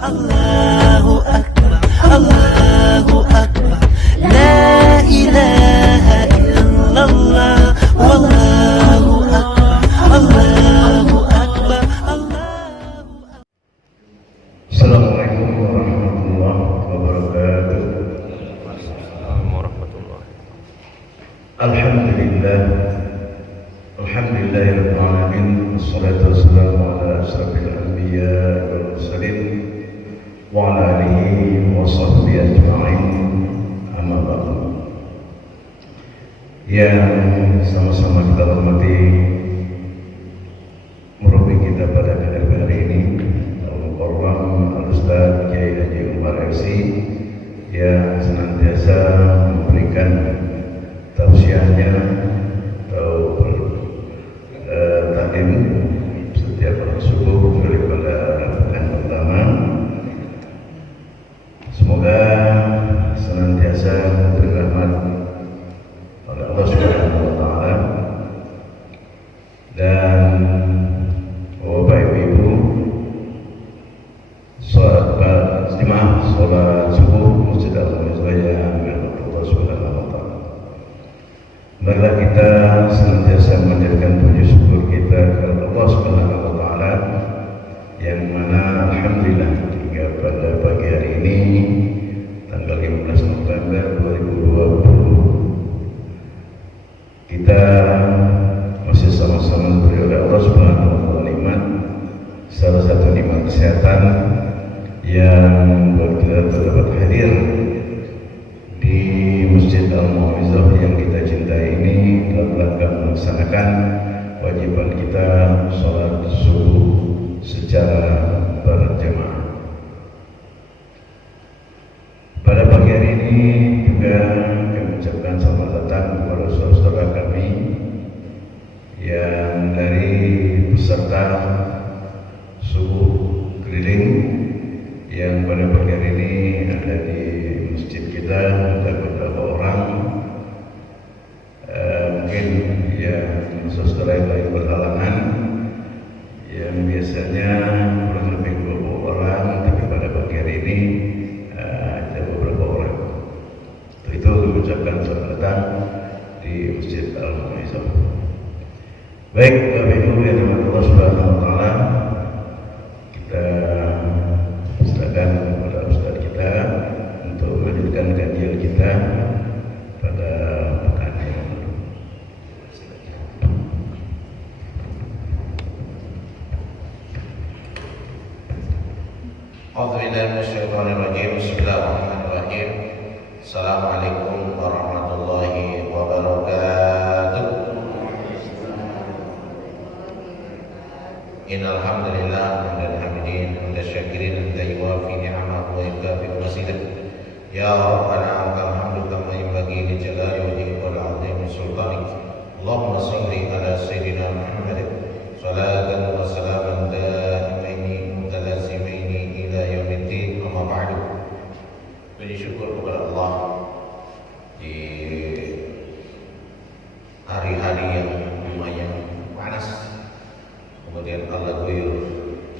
Allahu Akbar, Allahu Akbar, La ilaha illallah, Wallahu Akbar, Allahu Akbar, Allahu Akbar. Assalamualaikum warahmatullahi wabarakatuh. Alhamdulillah, alhamdulillahirabbil alamin, wassalatu wassalamu ala asyrafil anbiya wal mursalin wa ala alihi wa sahbihi ajma'in, amma ba'du. Yang sama-sama kita hormati murabbi kita pada hari ini, Al-Mukarram Al-Ustaz Kiai Haji Umar MC, yang senantiasa memberikan tausiahnya atau taklim setiap subuh daripada pekan pertama. Semoga senantiasa diberi rahmat oleh Allah Subhanahu wa taala. Dan Bapak Ibu, jemaah sholat subuh Masjid Al-Muzayyah yang Allah Subhanahu wa taala. Marilah kita senantiasa menjadikan puji syukur kita kepada Allah Subhanahu wa taala, yang mana alhamdulillah hingga pada pagi hari ini tanggal 15 November 2020 kita masih sama-sama diberi oleh Allah Subhanahu wa taala nikmat, salah satu nikmat kesehatan yang buat kita dapat hadir di Masjid Al-Mau'izah yang kita cintai ini dalam rangka melaksanakan kewajiban kita sholat subuh secara berjamaah. Pada pagi hari ini juga kami ucapkan selamat datang kepada saudara kami yang dari peserta subuh keliling yang pada pagi hari ini ada di masjid kita. Ada beberapa orang, mungkin yang saudara yang lain berhalangan, yang biasanya kurang lebih 20 orang, tapi pada pagi hari ini ada beberapa orang. Untuk itu mengucapkan selamat datang di Masjid Al-Mau'izah. Baik, Bapak Ibu yang dirahmati Allah Subhanahu wa taala, kita silakan kepada Ustaz kita untuk melanjutkan kajian kita pada pekan yang lalu. A'udzubillahi minasyaitonirrajim. Bismillahirrahmanirrahim. Assalamualaikum warahmatullahi wabarakatuh. Innal hamdalillah hamdan hamidin hamdan syakirin la yuwafi ni'amahu wa yukafi masidah. Ya Rabbana lakal hamdu kama yanbaghi li jalali wajhika wal 'azimi sultanik. Allahumma shalli ala sayyidina Muhammad salatan wa salaman daimaini mutalazimaini ila yaumiddin, amma ba'du. Puji syukur kepada Allah di hari-hari yang lumayan panas, kemudian Allah guyur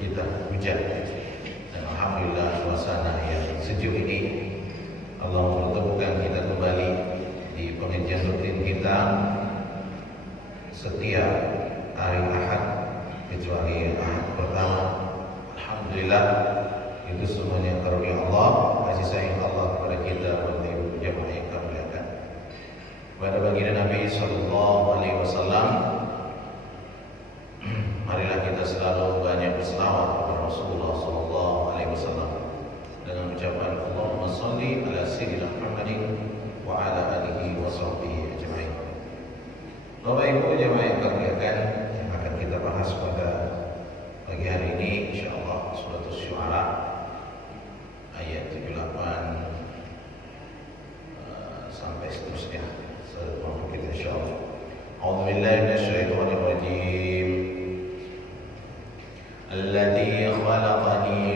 kita hujan, dan alhamdulillah suasana yang sejuk ini Allah mempertemukan kita kembali di pengajian rutin kita setiap hari Ahad kecuali Ahad pertama. Alhamdulillah, itu semuanya karunia Allah, kasih sayang Allah kepada kita jemaah yang kami muliakan. Pada baginda Nabi sallallahu alaihi wasallam, marilah kita selalu banyak berselawat kepada Rasulullah sallallahu alaihi wasallam dengan ucapan Allahumma shalli ala sayyidina Muhammadin wa ala alihi wa sahbihi ajma'in. Bapak Ibu jemaah yang kami muliakan, yang akan kita bahas pada pagi hari ini insyaallah surat Asy-Syu'ara ayat 78 sampai seterusnya. Semoga kita insyaallah. A'udzubillahi minasyaitonir rajim. الذي خلقني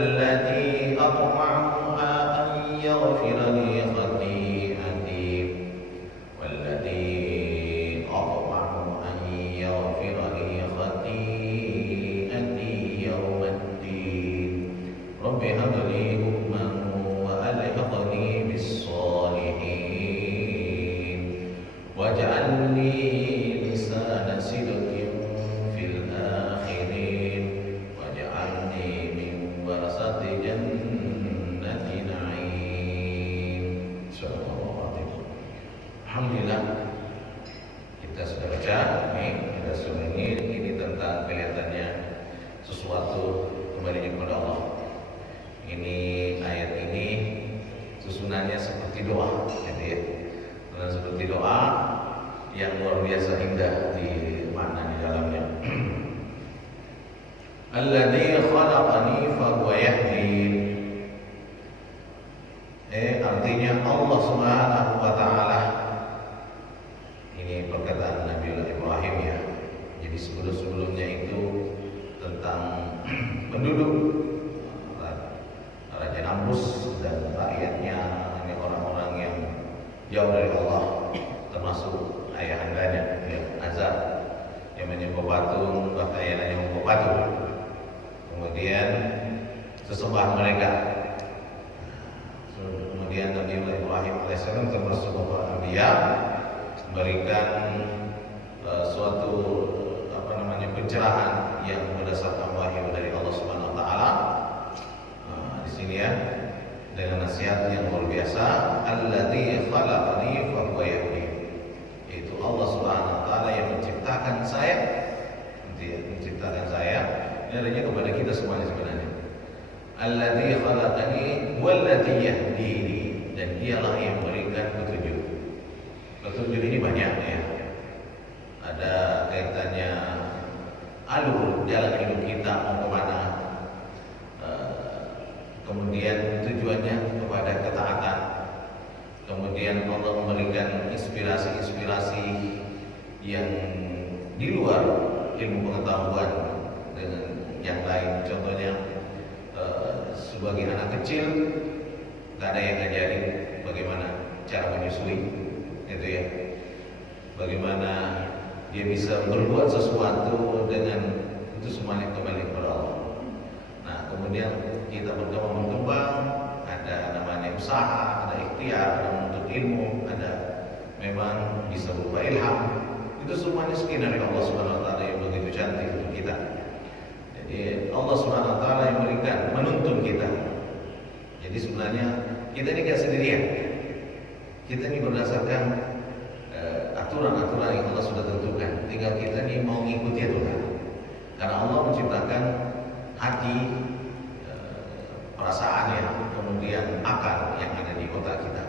والتي أطمع أن يغفر لي خطيئتي والتي أطمع أن يغفر لي خطيئتي يوم الدين رب هب لي حكما وألحقني بالصالحين واجعل لي لسان صدق في الآخرين واجعلني من ورثة جنة نعيم. Alhamdulillah kita sudah baca kita sudah ini tentang kelihatannya sesuatu kembali kepada Allah. Ini ayat ini susunannya seperti doa, jadi ya. Dan seperti doa yang luar biasa indah di makna di dalamnya. Alladzi khalaqani fahuwa yahdin. Artinya Allah Subhanahu wa taala. Ini perkataan Nabi Ibrahim ya. Jadi sebelumnya itu tentang penduduk Raja Namrus dan rakyatnya, ini orang-orang yang jauh dari Allah, termasuk ayahandanya ya, Azar yang menyembah patung, bahkan yang menyembah patung. Kemudian sesembah mereka. Kemudian Nabi Ibrahim alaihissalam termasuk Nabi memberikan suatu pencerahan yang berdasarkan wahyu dari Allah Subhanahu wa taala. Di sini ya, dengan nasihat yang luar biasa, alladzi khalaqani fa huwa yahdin. Itu Allah Subhanahu wa taala yang menciptakan saya. Dia menciptakan saya. Ini adanya kepada kita semuanya sebenarnya. Alladzi khalaqani walladzi yahdini, dan dialah yang memberikan petunjuk. Petunjuk ini banyak ya. Ada kaitannya alur jalan hidup kita mau kemana. Kemudian tujuannya kepada ketaatan. Kemudian Allah memberikan inspirasi-inspirasi yang di luar ilmu pengetahuan dengan yang lain. Contohnya sebagai anak kecil gak ada yang ngajarin bagaimana cara menyusui, gitu ya. Bagaimana dia bisa berbuat sesuatu dengan itu semuanya kembali kepada Allah. Nah, kemudian kita berkembang, ada namanya usaha, ada ikhtiar, ada menuntut ilmu, ada memang bisa berupa ilham. Itu semuanya skenario dari Allah Subhanahu wa taala yang begitu cantik untuk kita. Jadi Allah Subhanahu wa taala yang memberikan, menuntun kita. Jadi sebenarnya kita ini gak sendirian. Kita ini berdasarkan aturan-aturan yang Allah sudah tentukan. Tinggal kita ini mau mengikuti aturan. Karena Allah menciptakan hati, perasaannya, kemudian akal yang ada di otak kita.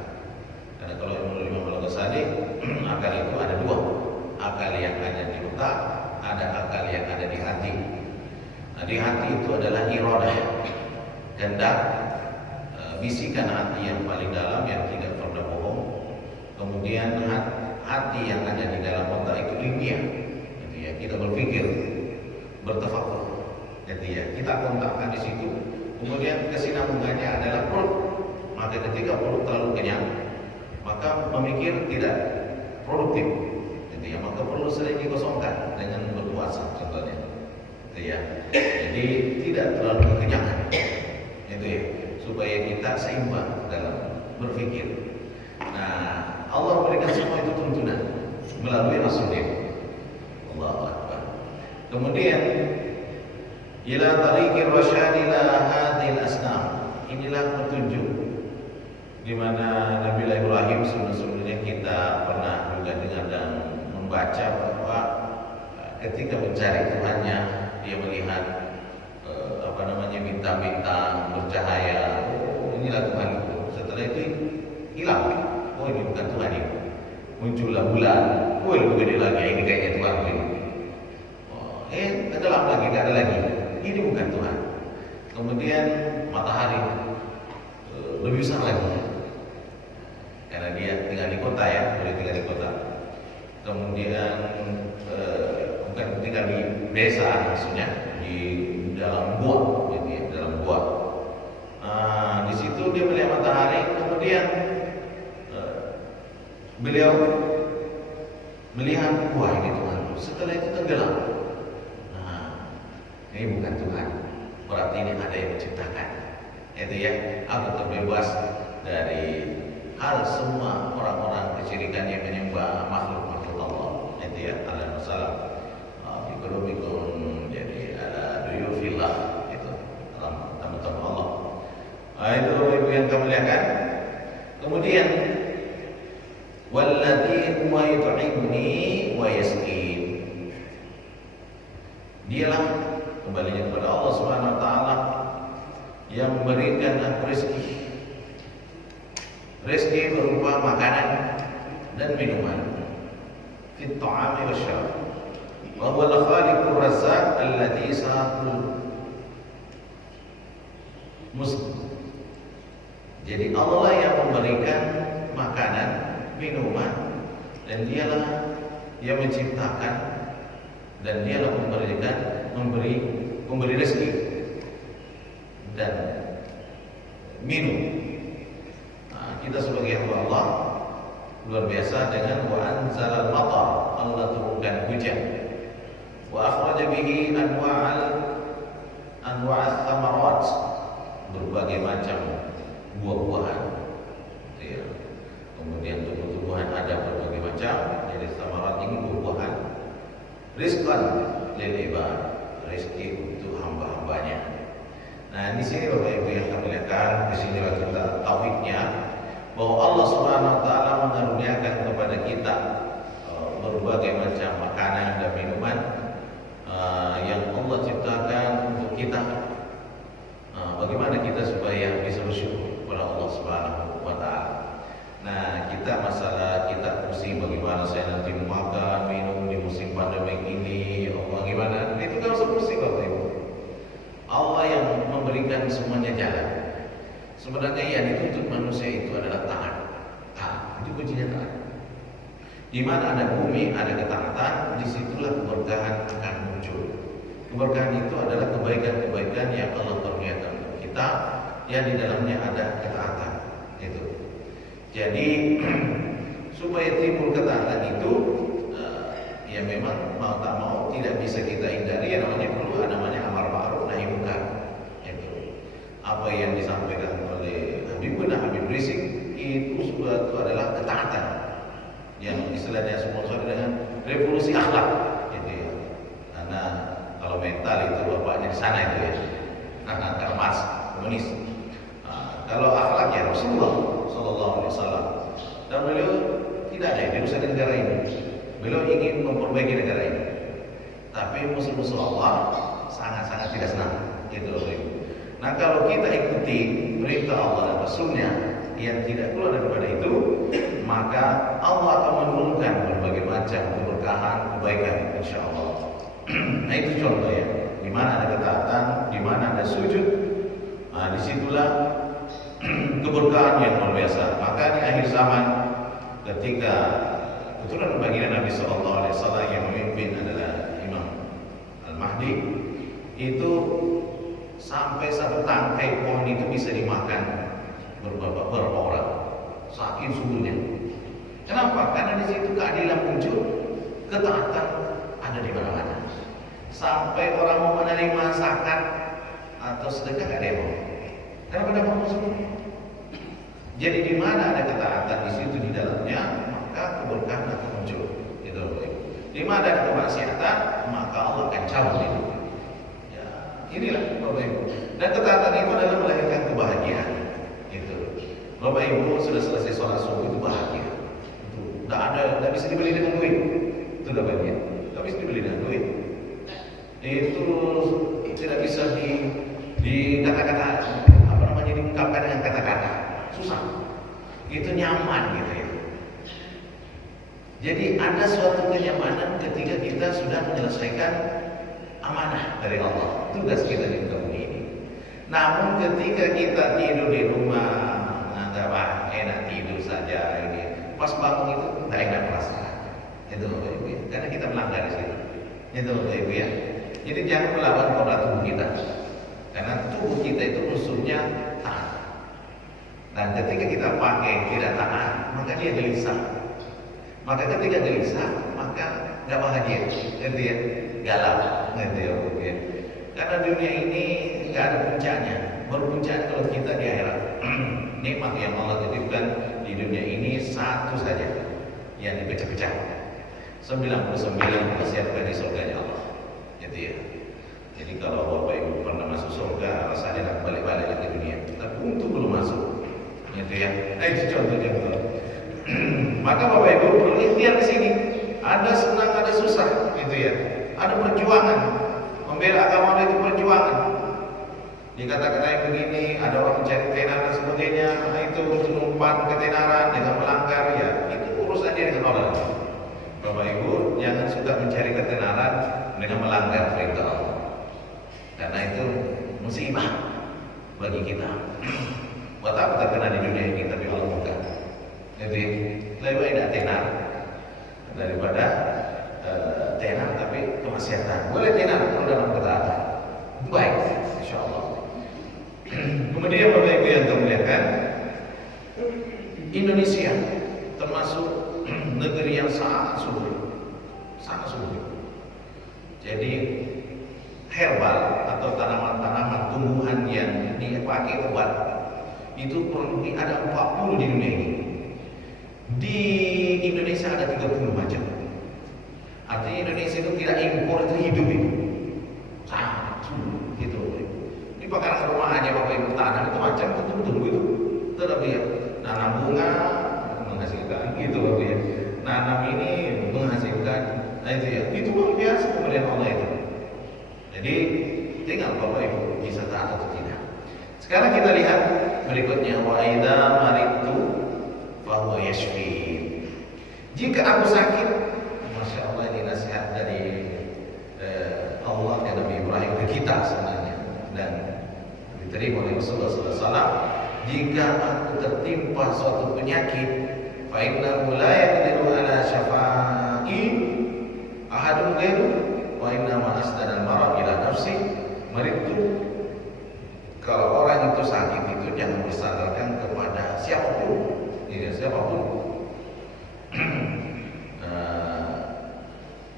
Karena kalau menurut Imam Al-Ghazali, akal itu ada dua. Akal yang ada di otak, ada akal yang ada di hati. Nah, di hati itu adalah iradah, kehendak, bisikan hati yang paling dalam yang tidak pernah bohong. Kemudian hati yang ada di dalam otak itu ilmiah, gitu ya. Kita berpikir, bertafakur, gitu ya. Kita kontakkan di situ. Kemudian kesinambungannya adalah perut. Maka ketika perut terlalu kenyang, maka memikir tidak produktif, gitu ya. Maka perlu sering dikosongkan dengan berpuasa, contohnya, gitu ya. Jadi tidak terlalu kekenyangan, gitu ya, supaya kita seimbang dalam berpikir. Nah, Allah memberikan semua itu tuntunan melalui Rasulnya. Allahu Akbar. Kemudian ila tariqir rasyad ila hadhil asnam. Inilah petunjuk di mana Nabi Ibrahim sebelumnya kita pernah juga dengar dan membaca bahwa ketika mencari Tuhannya, dia melihat bintang-bintang bercahaya. Oh, inilah Tuhan itu. Setelah itu hilang. Oh, ini bukan Tuhan ini. Muncullah bulan. Oh, lebih gede lagi. Ini kayaknya Tuhan ini. Oh, tenggelam lagi, tidak ada lagi. Ini bukan Tuhan. Kemudian matahari lebih besar lagi. Karena dia tinggal di kota ya, boleh tinggal di kota. Kemudian bukan tinggal di desa maksudnya, di dalam gua, gitu ya, dalam gua. dia melihat matahari, kemudian beliau melihat, wah ini Tuhanku. Setelah itu tenggelam. Nah, ini bukan Tuhan. Berarti ini ada yang menciptakan. Itu ya, aku terbebas dari hal semua orang-orang kesyirikan yang menyembah makhluk-makhluk Allah. Itu ya, ala masalah. Bikulubikum, jadi ada duyufillah itu dalam tamu-tamu Allah. Itu ibu yang kami lihatkan. Kemudian walladzi huwa yut'imuni wa yasqin. Dialah kembalinya kepada Allah Subhanahu wa taala yang memberikan aku rezeki. Rezeki berupa makanan dan minuman. Fit ta'ami wasyarab. Wa huwa al-khaliqur razzaq alladzi sa'atul muslim. Jadi Allah yang memberikan makanan, minuman, dan dialah yang menciptakan, dan dialah memberi rezeki dan minum. Nah, kita sebagai hamba Allah luar biasa dengan wa anzalal matar, Allah turunkan hujan, wa akhraja bihi anwa'al thamarat, berbagai macam buah-buahan. Ya. Kemudian tumbuh-tumbuhan ada berbagai macam, jadi thamarat ini buah-buahan. Rizqan lil ibad, rezeki untuk hamba-hambanya. Nah, di sini Bapak Ibu yang kami lihatkan, di sini kita tauhidnya bahwa Allah Subhanahu wa taala mengaruniakan kepada kita berbagai macam makanan dan minuman yang Allah ciptakan untuk kita. Bagaimana kita supaya bisa bersyukur kepada Allah Subhanahu wa taala. Nah, kita masalah kita pusing bagaimana saya nanti makan, minum di musim pandemi ini, bagaimana? Itu kan usah pusing Bapak Ibu. Allah yang memberikan semuanya jalan. Sebenarnya yang dituntut manusia itu adalah taat. Taat, itu kuncinya taat. Di mana ada bumi, ada ketaatan, disitulah keberkahan akan muncul. Keberkahan itu adalah kebaikan-kebaikan yang Allah kurniakan untuk kita, yang di dalamnya ada ketaatan. Itu. Jadi supaya timbul ketaatan itu, ya memang mau tak mau tidak bisa kita hindari. Yang namanya perlu namanya amar ma'ruf nahi munkar. Itu. Apa yang disampaikan oleh Habib Rizik itu suatu adalah ketaatan yang istilahnya sponsor dengan revolusi akhlak. Gitu ya. Karena kalau mental itu bapaknya di sana itu ya. Karena Marx komunis. Kalau akhlak ya Rasulullah Sallallahu Alaihi Wasallam. Dan beliau tidak ada yang dirusak negara ini. Beliau ingin memperbaiki negara ini. Tapi musuh-musuh Allah sangat-sangat tidak senang. Gitu loh. Nah, kalau kita ikuti perintah Allah dan Rasulnya yang tidak keluar daripada itu, maka Allah akan menurunkan berbagai macam keberkahan, kebaikan, insya Allah. Nah, itu contohnya. Di mana ada ketaatan, di mana ada sujud, nah disitulah keberkahan yang luar biasa. Maka di akhir zaman, ketika keturunan baginda Nabi Sallallahu Alaihi Wasallam yang memimpin adalah Imam Al-Mahdi, itu sampai satu tangkai pohon itu bisa dimakan berapa orang, saking suburnya. Kenapa? Karena di situ keadilan muncul, ketaatan ada di mana-mana. Sampai orang mau menerima zakat atau sedekah nggak ada yang mau. Karena pada mau semua. Jadi di mana ada ketaatan di situ di dalamnya, maka keberkahan akan muncul. Itu. Di mana ada kemaksiatan, maka Allah akan cabut itu. Ya, inilah Bapak Ibu. Dan ketaatan itu adalah melahirkan kebahagiaan. Itu. Bapak Ibu sudah selesai sholat subuh itu bahagia. Itu. Tidak bisa dibeli dengan duit. Itu dapatnya. Tidak bisa dibeli dengan duit. Itu tidak bisa dikata-kata, apa namanya, diungkapkan dengan kata-kata. Susah. Itu nyaman gitu ya. Jadi ada suatu kenyamanan ketika kita sudah menyelesaikan amanah dari Allah, tugas kita di bumi ini. Namun ketika kita tidur di rumah, nggak enak tidur saja ini, pas bangun itu nggak enak perasaan. Itu Bapak Ibu ya, karena kita melanggar di situ. Itu Bapak Ibu ya. Jadi jangan melawan kodrat tubuh kita, karena tubuh kita itu musuhnya taat. Dan ketika kita pakai tidak taat, maka dia gelisah. Maka ketika gelisah, maka nggak bahagia, gitu ya, galau, gitu ya. Karena dunia ini nggak ada puncaknya, baru puncaknya kalau kita di akhirat. Nikmat yang Allah titipkan di dunia ini satu saja, yang dipecah-pecah. 99 dipersiapkan di surganya Allah, gitu ya. Jadi kalau Bapak Ibu pernah masuk surga, rasanya nak balik-balik lagi ke dunia. Tapi untuk belum masuk, gitu ya. Itu contohnya betul. Maka Bapak Ibu perlu ikhtiar di sini. Ada senang, ada susah, gitu ya. Ada perjuangan. Membela agama Allah itu perjuangan. Dikatakan yang begini, ada orang mencari tenar dan sebagainya. Itu untuk umpan ketenaran dengan melanggar, ya itu urusan dia dengan Allah. Bapak Ibu jangan suka mencari ketenaran dengan melanggar perintah Allah. Karena itu musibah bagi kita. Buat apa terkena di dunia ini tapi Allah bukan. Jadi lebih baik tidak tenar daripada tenar tapi kemaksiatan. Boleh tenar kalau dalam ketaatan. Baik, insya Allah. Kemudian Bapak Ibu yang kemuliaan, Indonesia termasuk negeri yang sangat subur, sangat subur. Jadi herbal atau tanaman-tanaman tumbuhan yang dipakai obat itu kurang lebih ada 40 di dunia ini. Di Indonesia ada 30 macam. Artinya Indonesia itu tidak impor, itu hidup itu. Sangat subur gitu. Di pekarangan rumah aja Bapak Ibu tanam itu macam tumbuh itu. Tetapi ya, nanam bunga menghasilkan gitu Bapak ya. Nanam ini menghasilkan. Nah itu ya, itu luar biasa pemberian Allah itu. Jadi tinggal Bapak Ibu bisa taat atau tidak. Sekarang kita lihat berikutnya, wa idza maritu fa huwa yashfi. Jika aku sakit, Masya Allah ini nasihat dari Allah dan Nabi Ibrahim ke kita sebenarnya dan diterima oleh Rasulullah SAW. Jika aku tertimpa suatu penyakit, fa innahu la yaqdiru ala syafa'i ahadun ghairu wa inna ma asdana al-marad ila nafsi maritu. Kalau orang itu sakit itu jangan bersandarkan kepada siapapun, ya, siapapun,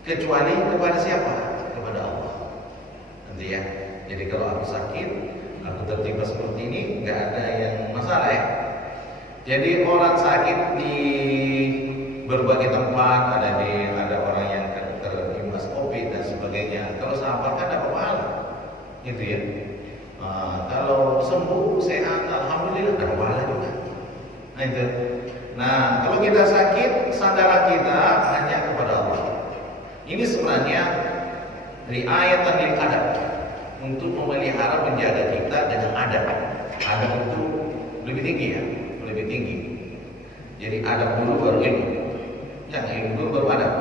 kecuali kepada siapa? Kepada Allah. Nanti ya. Jadi kalau aku sakit, aku tertimpa seperti ini, nggak ada yang masalah ya. Jadi orang sakit di berbagai tempat, ada orang yang terimbas COVID dan sebagainya. Kalau sabar kan dapat pahala, gitu ya. Kalau sembuh sehat, alhamdulillah dapat pahala juga. Nah itu. Nah kalau kita sakit, sandaran kita hanya kepada Allah. Ini sebenarnya riayatan lil adab, untuk memelihara menjaga kita dengan adab. Adab itu lebih tinggi ya, lebih tinggi. Jadi adab dulu baru ilmu. Jangan ilmu dulu baru adab.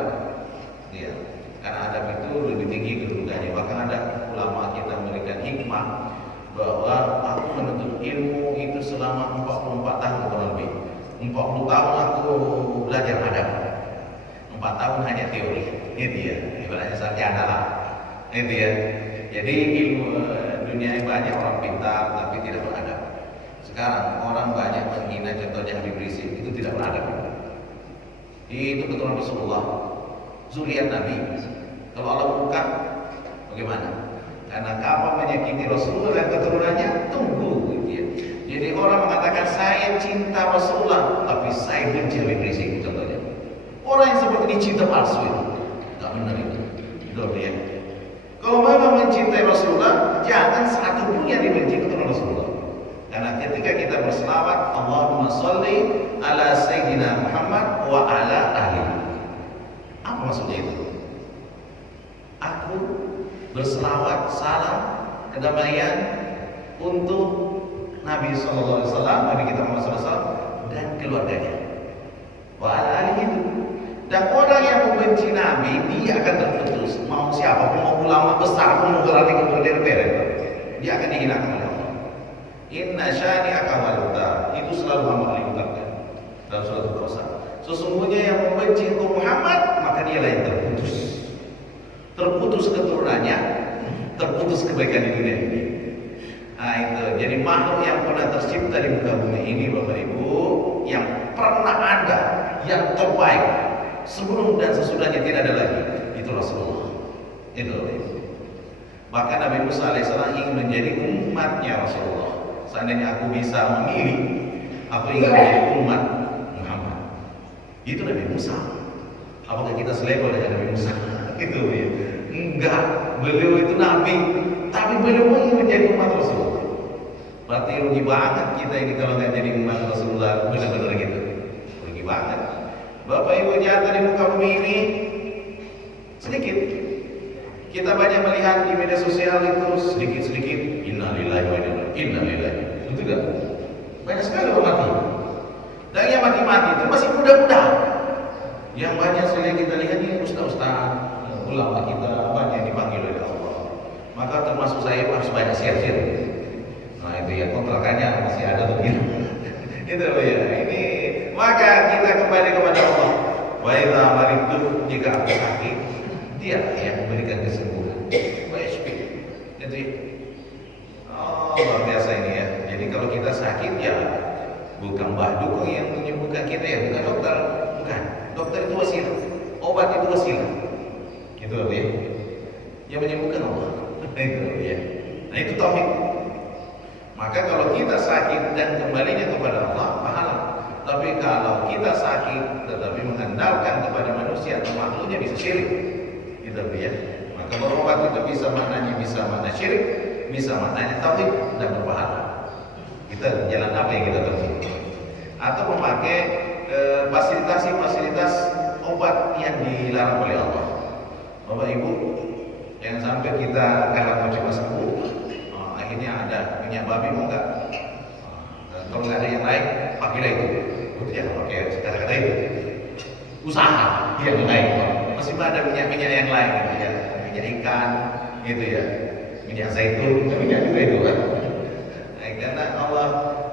Ya, karena adab itu lebih tinggi kedudukannya. Bahkan ada ulama kita memberikan hikmah bahwa aku menuntut ilmu itu selama 44 tahun kurang lebih. 40 tahun aku belajar adab. 4 tahun hanya teori. Itu ya, ibaratnya sarjana lah. Itu ya. Jadi ilmu dunia banyak orang pintar tapi tidak beradab. Sekarang orang banyak menghina, contohnya Habib Rizik, itu tidak beradab. Itu keturunan Rasulullah, zuriat Nabi. Kalau Allah buka, bagaimana? Karena kamu menyakiti Rasulullah dan keturunannya, tunggu. Gitu ya. Jadi orang mengatakan saya cinta Rasulullah, tapi saya benci Habib Rizik, contohnya. Orang yang seperti ini cinta palsu itu, nggak benar itu. Gitu ya. Kalau memang mencintai Rasulullah, jangan satu pun yang dibenci keturunan Rasulullah. Karena ketika kita berselawat, Allahumma sholli ala Sayyidina Muhammad wa ala ahli. Apa maksudnya itu? Aku berselawat, salam, kedamaian untuk Nabi SAW, Nabi kita Muhammad SAW dan keluarganya. Wa ala ahli itu. Dan orang yang membenci Nabi, dia akan terputus. Mau siapa pun, mau ulama besar pun, mau berarti kemudian beret, dia akan dihinakan oleh Allah. Inna syani'aka waluta. Itu selalu hamba diungkapkan dalam surat Al-Kautsar. Sesungguhnya yang membenci untuk Muhammad, maka dialah yang terputus. Terputus keturunannya, terputus kebaikan di dunia ini. Nah itu, jadi makhluk yang pernah tercipta di muka bumi ini Bapak Ibu, yang pernah ada, yang terbaik sebelum dan sesudahnya tidak ada lagi, itu Rasulullah. Itu Bapak Ibu. Bahkan Nabi Musa alaihissalam ingin menjadi umatnya Rasulullah. Seandainya aku bisa memilih, aku ingin menjadi umat Muhammad. Itu Nabi Musa. Apakah kita selevel dengan Nabi Musa? Gitu ya. Enggak, beliau itu Nabi, tapi beliau ingin menjadi umat Rasulullah. Berarti rugi banget kita ini kalau nggak jadi umat Rasulullah, benar-benar gitu. Rugi banget. Bapak Ibu nyata di muka bumi ini sedikit. Kita banyak melihat di media sosial itu sedikit-sedikit innalillahi wa inna ilaihi. Betul enggak? Banyak sekali orang mati. Dan yang mati-mati itu masih muda-muda. Yang banyak sekali kita lihat ini ustaz-ustaz, ulama kita banyak yang dipanggil oleh Allah. Maka termasuk saya harus banyak share-share. Nah itu ya kontrakannya masih ada begitu. Itu ya. Ini maka kita kembali kepada Allah. Wa idza maritu, jika aku sakit, Dia yang memberikan kesembuhan. Washfi. Itu ya. Oh, luar biasa ini ya. Jadi kalau kita sakit ya bukan Mbah Dukung yang menyembuhkan kita ya, bukan dokter, bukan. Dokter itu wasilah, obat itu wasilah. Itu ya. Yang menyembuhkan Allah. Itu ya. Nah itu tauhid. Maka kalau kita sakit dan kembalinya kepada Allah, pahala. Tapi kalau kita sakit tetapi mengandalkan kepada manusia atau makhluknya, bisa syirik. Gitu ya. Maka berobat itu bisa maknanya bisa makna syirik, bisa maknanya tauhid dan berpahala. Kita jalan apa yang kita tempuh? Atau memakai fasilitas obat yang dilarang oleh Allah. Bapak Ibu, jangan sampai kita kalau mau coba sembuh, akhirnya ada minyak babi mau nggak? Kalau nggak ada yang lain, pakailah itu. Ya pakai kata-kata itu. Usaha yang lain, masih ada minyak-minyak yang lain gitu ya, minyak ikan, gitu ya, minyak zaitun, minyak juga itu kan. Karena Allah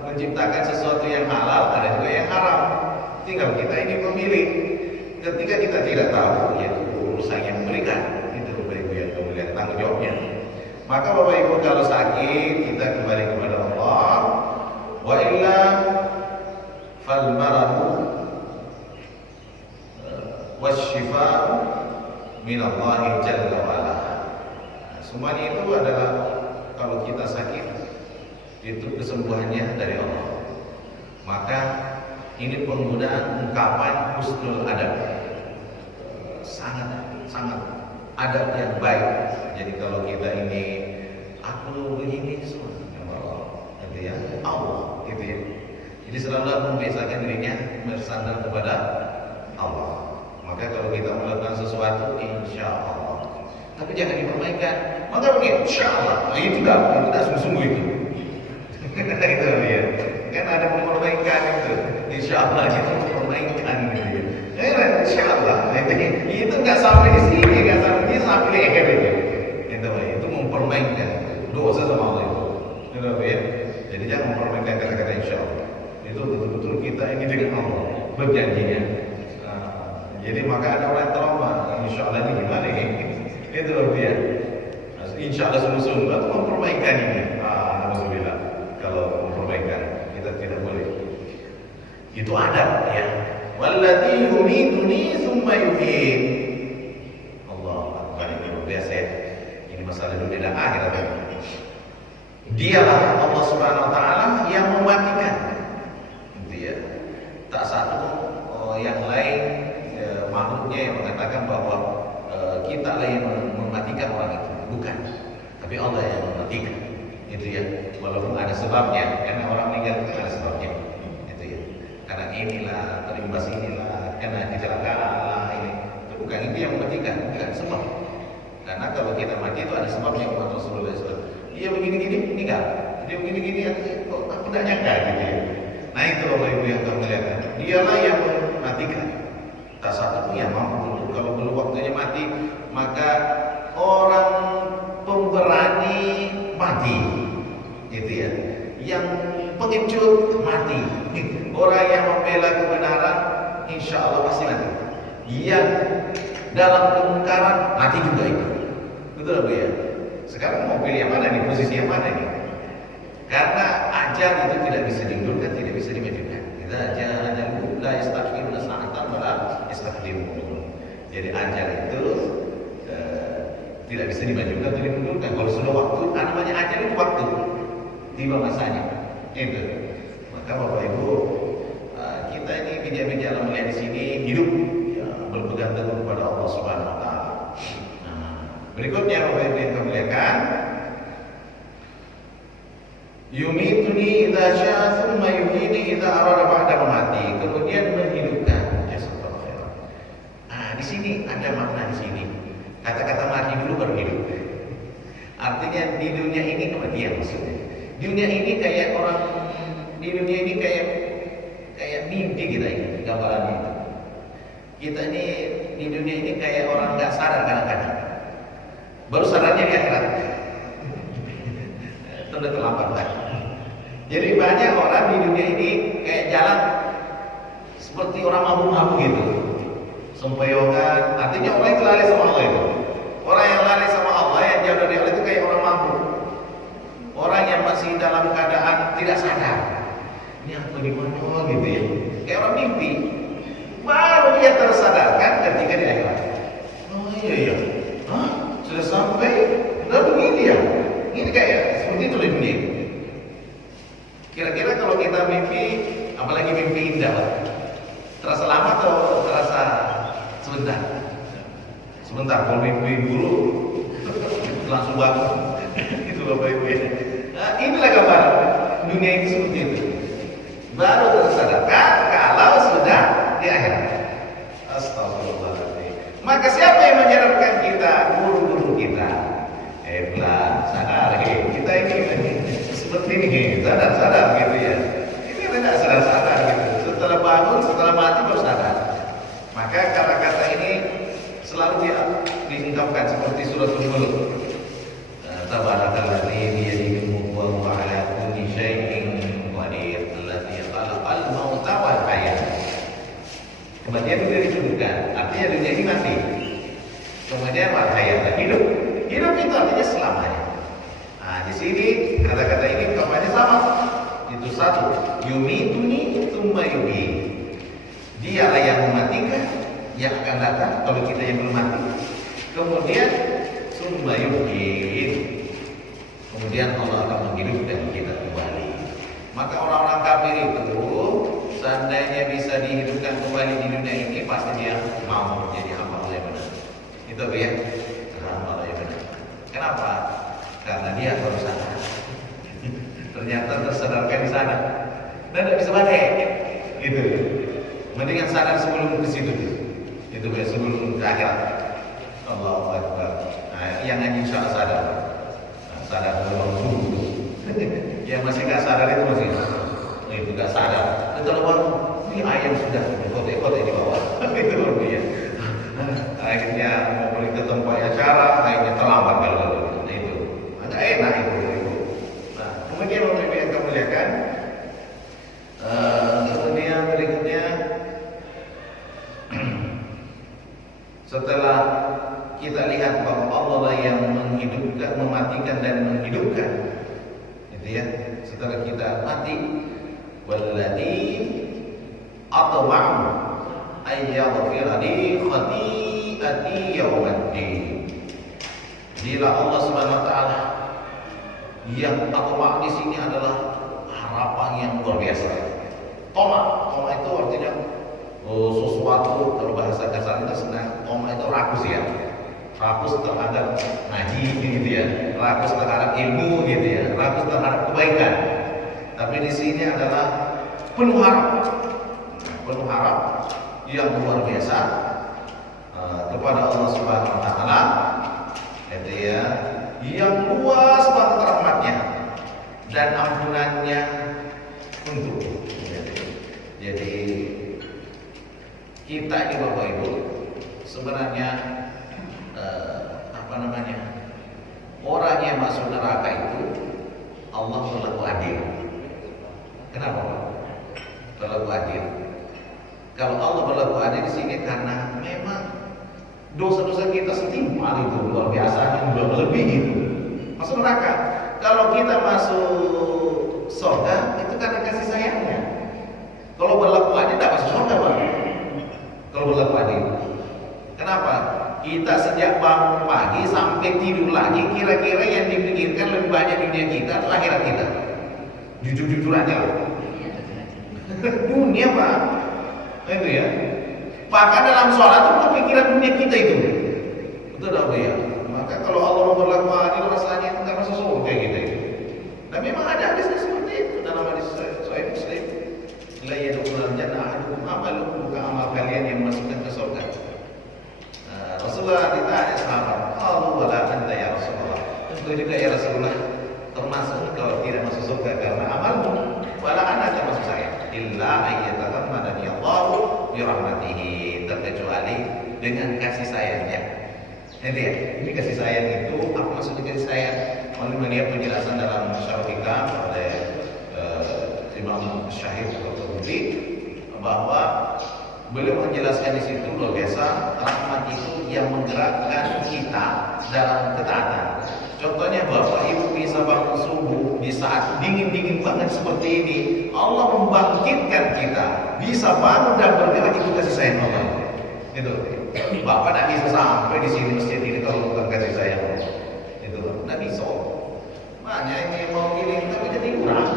menciptakan sesuatu yang halal, ada juga yang haram. Tinggal kita ini memilih. Ketika kita tidak tahu, yaitu urusan yang memberikan, itu Bapak Ibu yang kemudian tanggung jawabnya. Maka Bapak Ibu kalau sakit, kita kembali kepada Allah. Wa illa fal maradu wasyifa'u minallahi jalla wa ala. Semuanya itu adalah kalau kita sakit, itu kesembuhannya dari Allah. Maka ini penggunaan ungkapan husnul adab, sangat adab yang baik. Jadi kalau kita ini aku begini semua Allah, gitu ya, Allah, gitu ya. Jadi selalu membiasakan dirinya bersandar kepada Allah. Maka kalau kita melakukan sesuatu, insya Allah. Tapi jangan dipermainkan. Maka begini, insya Allah. Nah, itu tidak sungguh-sungguh itu. Itu ya. Kan ada mempermainkan itu. Insya Allah itu mempermainkan gitu ya. Insya Allah. Itu nggak sampai di sini, nggak sampai di sampai leher itu. Itu mempermainkan. Dosa sama Allah itu. Itu ya. Jadi jangan mempermainkan kata-kata insya Allah. Itu betul-betul kita ini dengan Allah berjanjinya. Jadi maka ada orang trauma. Insya Allah ini gimana ini? Itu dia. Insya Allah sungguh-sungguh atau mempermainkan ini. Alhamdulillah. Kalau memperbaikkan kita tidak boleh. Itu adab ya. Walladzi yumituni tsumma yuhyin. Allah Akbar, ini luar biasa ya. Ini masalah dunia dan akhirat. Dialah Allah Subhanahu wa taala yang mematikan. Gitu ya. Tak satu yang lain makhluknya yang mengatakan bahwa kita lah yang mematikan orang itu. Bukan. Tapi Allah yang mematikan. Itu ya, walaupun ada sebabnya, karena orang meninggal itu ada sebabnya, itu ya, karena inilah, terimbas inilah, karena kecelakaan lah ini, itu bukan itu yang mematikan, bukan sebab. Karena kalau kita mati itu ada sebabnya umat Rasulullah SAW. Dia begini-gini meninggal, dia begini-gini, kok aku tidak nyangka gitu ya. Nah itu Bapak Ibu yang kamu lihat, dialah yang mematikan. Tak satu pun yang mampu. Kalau belum waktunya mati, maka orang pemberani mati, gitu ya. Yang pengecut mati. Orang yang membela kebenaran, insya Allah pasti mati. Yang dalam kemungkaran mati juga itu. Betul Bu ya. Sekarang mau pilih yang mana nih? Posisi yang mana nih? Karena ajal itu tidak bisa diundurkan, tidak bisa dimajukan. Kita ajal la yastakhiruna sa'atan wa la yastaqdimun. Jadi ajal itu tidak bisa dimajukan atau dimundurkan. Kalau sudah waktu, namanya ajal itu waktu, tiba masanya. Itu. Maka Bapak Ibu, kita ini bijak-bijak dalam melihat di sini hidup ya, berpegang teguh kepada Allah Subhanahu Wa Taala. Berikutnya Bapak Ibu yang kami muliakan, yumituni idza syaa tsumma yuhyini idza arada ba'da mamati. Kemudian menghidupkan. Jazakallahu. Di sini ada makna di sini. Kata-kata mati dulu baru hidup. Artinya di dunia ini kematian maksudnya. Dunia ini kayak orang di dunia ini kayak mimpi kita ini gambaran itu. Kita ini di dunia ini kayak orang nggak sadar kadang-kadang. Baru sadarnya di akhirat. Sudah terlambat lagi. Jadi banyak orang di dunia ini kayak jalan seperti orang mabuk-mabuk gitu. Sempoyongan, artinya orang yang lalai sama Allah itu. Orang yang lalai sama Allah, yang jauh dari Allah itu kayak orang mabuk. Orang yang masih dalam keadaan tidak sadar. Ini apa gimana gitu ya. Kayak orang mimpi. Baru dia tersadarkan ketika di akhirat. Oh iya. Hah? Sudah sampai? Udah begini ya? Ini kayak seperti itu di dunia. Kira-kira kalau kita mimpi, apalagi mimpi indah, terasa lama atau terasa sebentar? Sebentar, kalau mimpi dulu langsung bangun. Itu Bapak Ibu ya. Nah, inilah gambaran dunia itu seperti itu. Baru tersadarkan kalau sudah di akhirat. Astagfirullahaladzim. Maka siapa yang menyadarkan kita? Guru-guru kita. Pelan, sadar, kita ini seperti ini, sadar gitu ya. Ini tidak sadar gitu. Setelah bangun, setelah mati baru sadar. Maka kata-kata ini selalu diungkapkan seperti surat Al-Mulk. Tabarakalladzi biyadihi al-mulku wa huwa ala kulli syai'in qadir. Alladzi khalaqal mauta wal hayat. Kematian itu disebutkan, artinya dunia ini mati. Kemudian wal hayat, hidup. Hidup itu artinya selamanya. Nah, di sini kata-kata ini ungkapannya sama. Itu satu, yumituni tsumma yuhyi. Dialah yang mematikan, yang akan datang kalau kita yang belum mati. Kemudian tsumma yuhyi. Kemudian Allah akan menghidupkan kita kembali. Maka orang-orang kafir itu seandainya bisa dihidupkan kembali di dunia ini, pasti dia mau menjadi hamba Allah yang benar. Itu ya. Kenapa? Karena dia harus sadar. Ternyata tersadarkan di sana dan tidak bisa balik. Gitu. Mendingan sadar sebelum ke situ. Itu sebelum ke akhirat. Allahu Akbar. Nah, yang insya Allah sadar. Sadar dulu. Yang masih nggak sadar itu nggak sadar. Setelah baru ini ayam sudah kote-kote di bawah. Itu dia. Akhirnya mau pergi ke tempat acara, akhirnya terlambat kalau nah itu agak enak itu. Nah, kemudian Bapak yang kami muliakan, kemudian berikutnya setelah kita lihat bahwa Allah yang menghidupkan, mematikan dan menghidupkan, gitu ya. Setelah kita mati, walladzi atma'u ayyaghfira li khati'ati yaumiddin. Bila Allah Subhanahu wa taala yang atma' di sini adalah harapan yang luar biasa. Toma itu artinya sesuatu, kalau bahasa kasarnya senang. Toma itu rakus ya. Rakus terhadap ngaji gitu ya. Rakus terhadap ilmu gitu ya. Rakus terhadap kebaikan. Tapi di sini adalah penuh harap. Penuh harap yang luar biasa kepada Allah Subhanahu wa taala, itu ya, yang luas banget rahmatnya dan ampunannya untuk. Jadi kita ini Bapak Ibu sebenarnya orang yang masuk neraka itu Allah berlaku adil. Kenapa Pak? Berlaku adil. Kalau Allah berlaku adil di sini karena memang dosa-dosa kita setimpal itu luar biasa, yang lebih itu masuk neraka. Kalau kita masuk surga itu karena kasih sayangnya. Kalau berlaku adil tidak masuk surga, Pak. Kalau berlaku adil. Kenapa? Kita sejak bangun pagi sampai tidur lagi, kira-kira yang dipikirkan lebih banyak dunia kita atau akhirat kita? Jujur-jujur aja lah. Dunia, Pak. Itu ya. Bahkan dalam sholat itu kepikiran dunia kita itu. Betul tak, ya? Maka kalau Allah mau berlaku adil, rasanya itu nggak masuk surga kita itu. Dan memang ada hadis seperti itu dalam hadis Sahih Muslim. La yadkhulul jannah ahadukum amalu, bukan amal kalian yang masukkan ke surga. Rasulullah ditanya sahabat, "Qalu wala anta ya Rasulullah?" Tentu juga ya Rasulullah, termasuk kalau tidak masuk surga karena amalmu, wala ana termasuk saya. Illa ayyatahammadani Allahu bi rahmatihi, terkecuali dengan kasih sayangnya. Nanti ya, ini kasih sayang itu apa maksudnya kasih sayang? Kalau melihat penjelasan dalam Syarh Hikam oleh Imam Syahid Al-Qurtubi bahwa beliau menjelaskan di situ luar biasa, rahmat itu yang menggerakkan kita dalam ketaatan. Contohnya Bapak Ibu bisa bangun subuh di saat dingin-dingin banget seperti ini, Allah membangkitkan kita, bisa bangun dan bergerak, itu kasih sayang Allah. Itu. Bapak tidak bisa sampai di sini masjid ini kalau bukan kasih sayang Allah. Itu tidak bisa. Makanya ini mau gini tapi jadi kurang.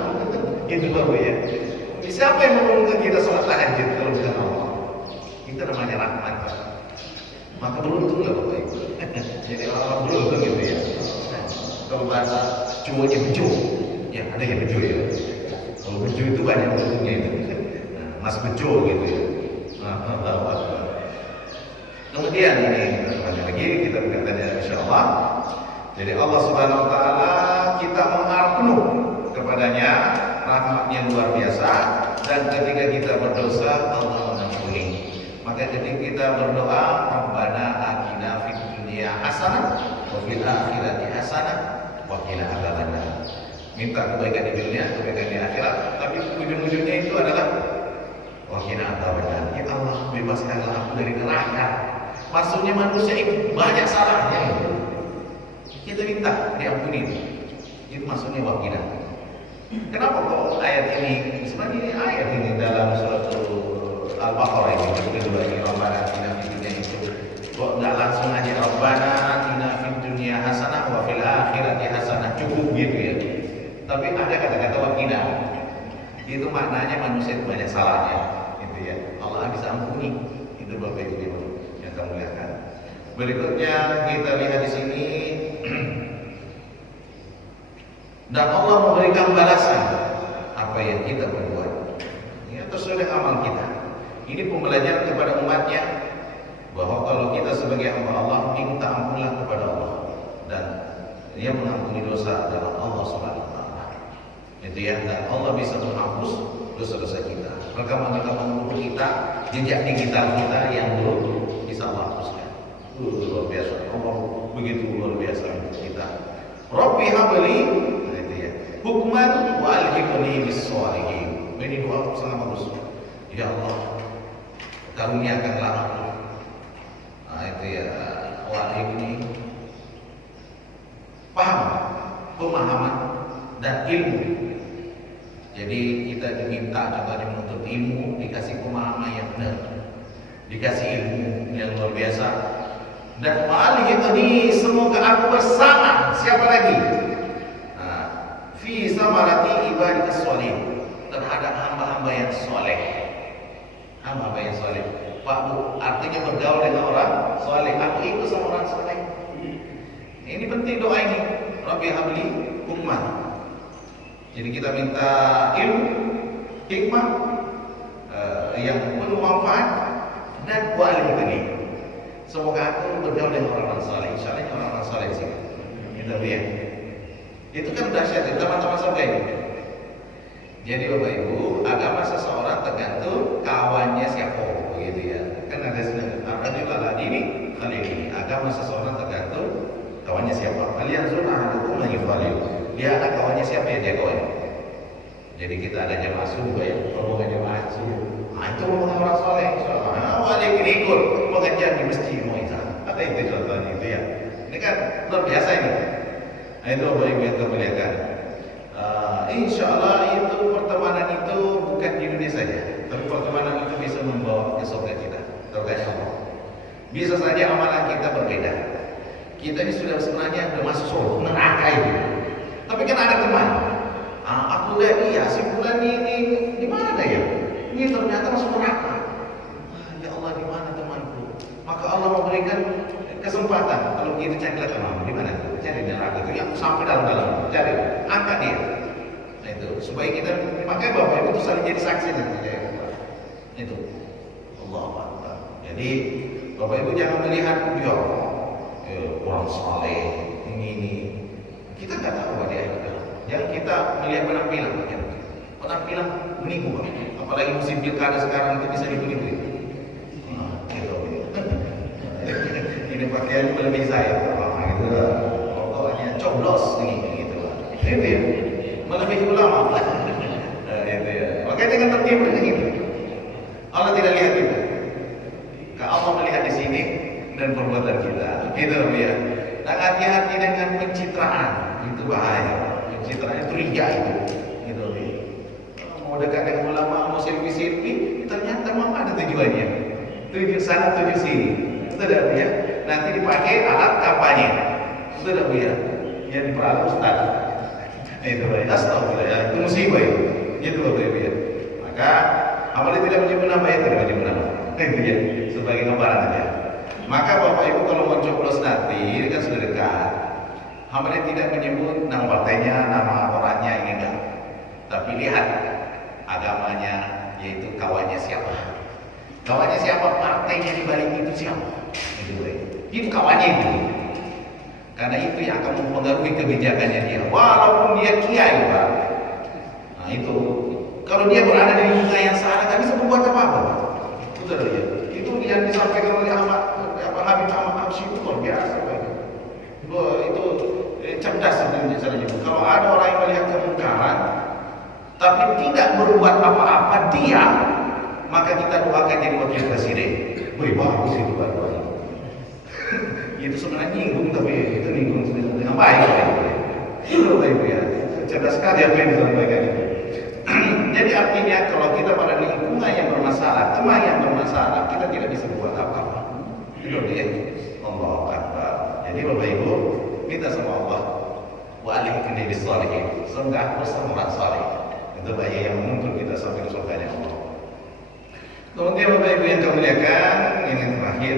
Itu Bapak ya. Siapa yang menurunkan kita sholat tahajud kalau bukan Allah? Itu namanya rahmat. Maka beruntunglah Bapak Ibu. Jadi orang beruntung gitu ya. Kalau bahasa cuanya bejo, ya ada yang bejo ya. Kalau bejo itu banyak beruntungnya itu. Mas bejo gitu ya. Kemudian ini banyak lagi kita berkata insyaallah. Jadi Allah Subhanahu Wa Taala kita mengharap penuh kepadanya, rahmatnya luar biasa, dan ketika kita berdosa Allah mengampuni. Maka ketika kita berdoa, Rabbana atina fid dunya hasanah wa fil akhirati hasanah wa qina adzabannar. Minta kebaikan di dunia, kebaikan di akhirat, tapi ujung-ujungnya itu adalah wa qina adzabannar. Ya Allah, bebaskanlah aku dari neraka. Maksudnya manusia itu banyak salahnya. Kita minta diampuni. Itu maksudnya wa qina. Kenapa kok ayat ini? Sebenarnya ini ayat ini dalam surat Al-Baqarah ini kedua ini Rabbana atina fid dunya itu kok enggak langsung aja Rabbana atina fid dunya hasanah wa fil akhirati hasanah, cukup gitu ya. Tapi ada kata-kata wa qina. Itu maknanya manusia itu banyak salahnya, gitu ya. Allah bisa ampuni. Itu Bapak Ibu yang kamu lihatkan. Berikutnya kita lihat di sini. Dan Allah memberikan balasan apa yang kita perbuat. Ya, sesuai dengan amal kita. Ini pembelajaran kepada umatnya bahwa kalau kita sebagai hamba Allah minta ampunlah kepada Allah dan Dia mengampuni dosa adalah Allah Subhanahu Wa Taala. Itu ya, dan Allah bisa menghapus dosa-dosa kita. Rekaman-rekaman buruk kita, jejak digital kita yang buruk bisa Allah hapuskan. Luar biasa. Allah begitu luar biasa untuk kita. Rabbi habli hukman wa alhiqni bis shalihin. Ini doa sangat bagus. Ya Allah, karuniakanlah aku. Itu ya, wa alhiqni paham, pemahaman dan ilmu. Jadi kita diminta contohnya menuntut ilmu, dikasih pemahaman yang benar, dikasih ilmu yang luar biasa. Dan wa alhiqni, semoga aku bersama siapa lagi? Fi samarati ibadikas sholih, terhadap hamba-hamba yang soleh. Hamba-hamba yang soleh. Pak Bu, artinya bergaul dengan orang soleh. Aku ikut sama orang soleh. Ini penting doa ini. Rabbi habli hukman. Jadi kita minta ilmu, hikmah yang penuh manfaat dan wali ini. Semoga aku bergaul dengan orang-orang soleh. Insyaallah orang-orang soleh sih. Itu dia. Itu kan dahsyat, teman-teman surga ini. Jadi Bapak Ibu, agama seseorang tergantung kawannya siapa, begitu ya. Kan ada rajul ala dini khalili. Agama seseorang tergantung kawannya siapa. Kalian zona ahadukum la yufalil. Dia ada kawannya siapa yang dia kawan. Jadi kita ada jamaah subuh ya, rombongan jamaah subuh. Itu rombongan orang soleh. Wali ikut pengajian di masjid Muiza. Apa itu contohnya itu ya. Ini kan luar biasa ini. Itu Bapak Ibu yang kemuliakan. insya Allah itu pertemanan itu bukan di dunia saja, tapi pertemanan itu bisa membawa ke surga kita, surga Allah. Bisa saja amalan kita berbeda. Kita ini sudah sebenarnya sudah masuk surga, neraka itu. Tapi kan ada teman. Aku lihat dia, si bulan ini di mana ya? Ini ternyata masuk neraka. Ya Allah, di mana temanku? Maka Allah memberikan kesempatan. Kalau kita carilah teman, di mana? Cari di neraka itu yang sampai dalam-dalam. Cari, angkat dia. Nah itu supaya kita, makanya Bapak Ibu itu saling jadi saksi nanti ya. Itu Allah Akbar. Jadi Bapak Ibu jangan melihat dia orang saleh ini. Kita nggak tahu apa dia. Yang kita melihat penampilan menipu, apalagi musim pilkada sekarang itu bisa ditipu. Gitu. Ini pakaian melebihi saya, gitu. Pokoknya coblos ini, gitu. Itu ya, melebihi ulama. Itu ya. Makanya dengan tertipu dengan itu. Allah tidak lihat itu. Allah melihat di sini dan perbuatan kita. Gitu ya. Dan hati-hati dengan pencitraan, itu bahaya. Pencitraan itu ria itu. Gitu ya. Mau dekat dengan ulama, mau selfie-selfie, ternyata memang ada tujuannya. Tujuh sana, tujuh sini. Itu dah ya. Nanti dipakai alat kampanye. Itu dah ya. Yang diperalat Ustaz. Itu ya. Astagfirullah ya. Itu musibah itu. Itu Bapak Ibu ya. Maka amalnya tidak menyebut nama ya, tidak menyebut nama. Itu ya. Sebagai gambaran aja. Maka Bapak Ibu kalau mau coblos nanti, ini kan sudah dekat. Amalnya tidak menyebut nama partainya, nama orangnya, ini enggak. Tapi lihat agamanya, yaitu kawannya siapa. Kawannya siapa, partainya di balik itu siapa. Itu kawannya itu. Karena itu yang akan mempengaruhi kebijakannya dia. Walaupun dia kiai, Pak. Nah itu, kalau dia berada di lingkungan yang salah, tak bisa membuat apa-apa. Betul ya. Itu yang disampaikan oleh Habib Ahmad Habsyi itu luar biasa, Pak. Itu cerdas sebenarnya. Kalau ada orang yang melihat kemungkaran, tapi tidak berbuat apa-apa dia, maka kita doakan jadi wakil presiden. Wih, bagus itu Pak. Itu sebenarnya nyinggung, tapi itu nyinggung dengan baik. Itu baik ya. Cerdas sekali apa yang disampaikan itu. Jadi artinya kalau kita pada lingkungan yang bermasalah, teman yang bermasalah, kita tidak bisa buat apa-apa. Itu dia. Allah Akbar. Jadi Bapak Ibu, minta sama Allah, wa alaikum bis-shalihin. Semoga bersama orang saleh. Itu bahaya yang menuntut kita sampai ke surganya Allah. Kemudian Bapak Ibu yang kami muliakan, ini terakhir.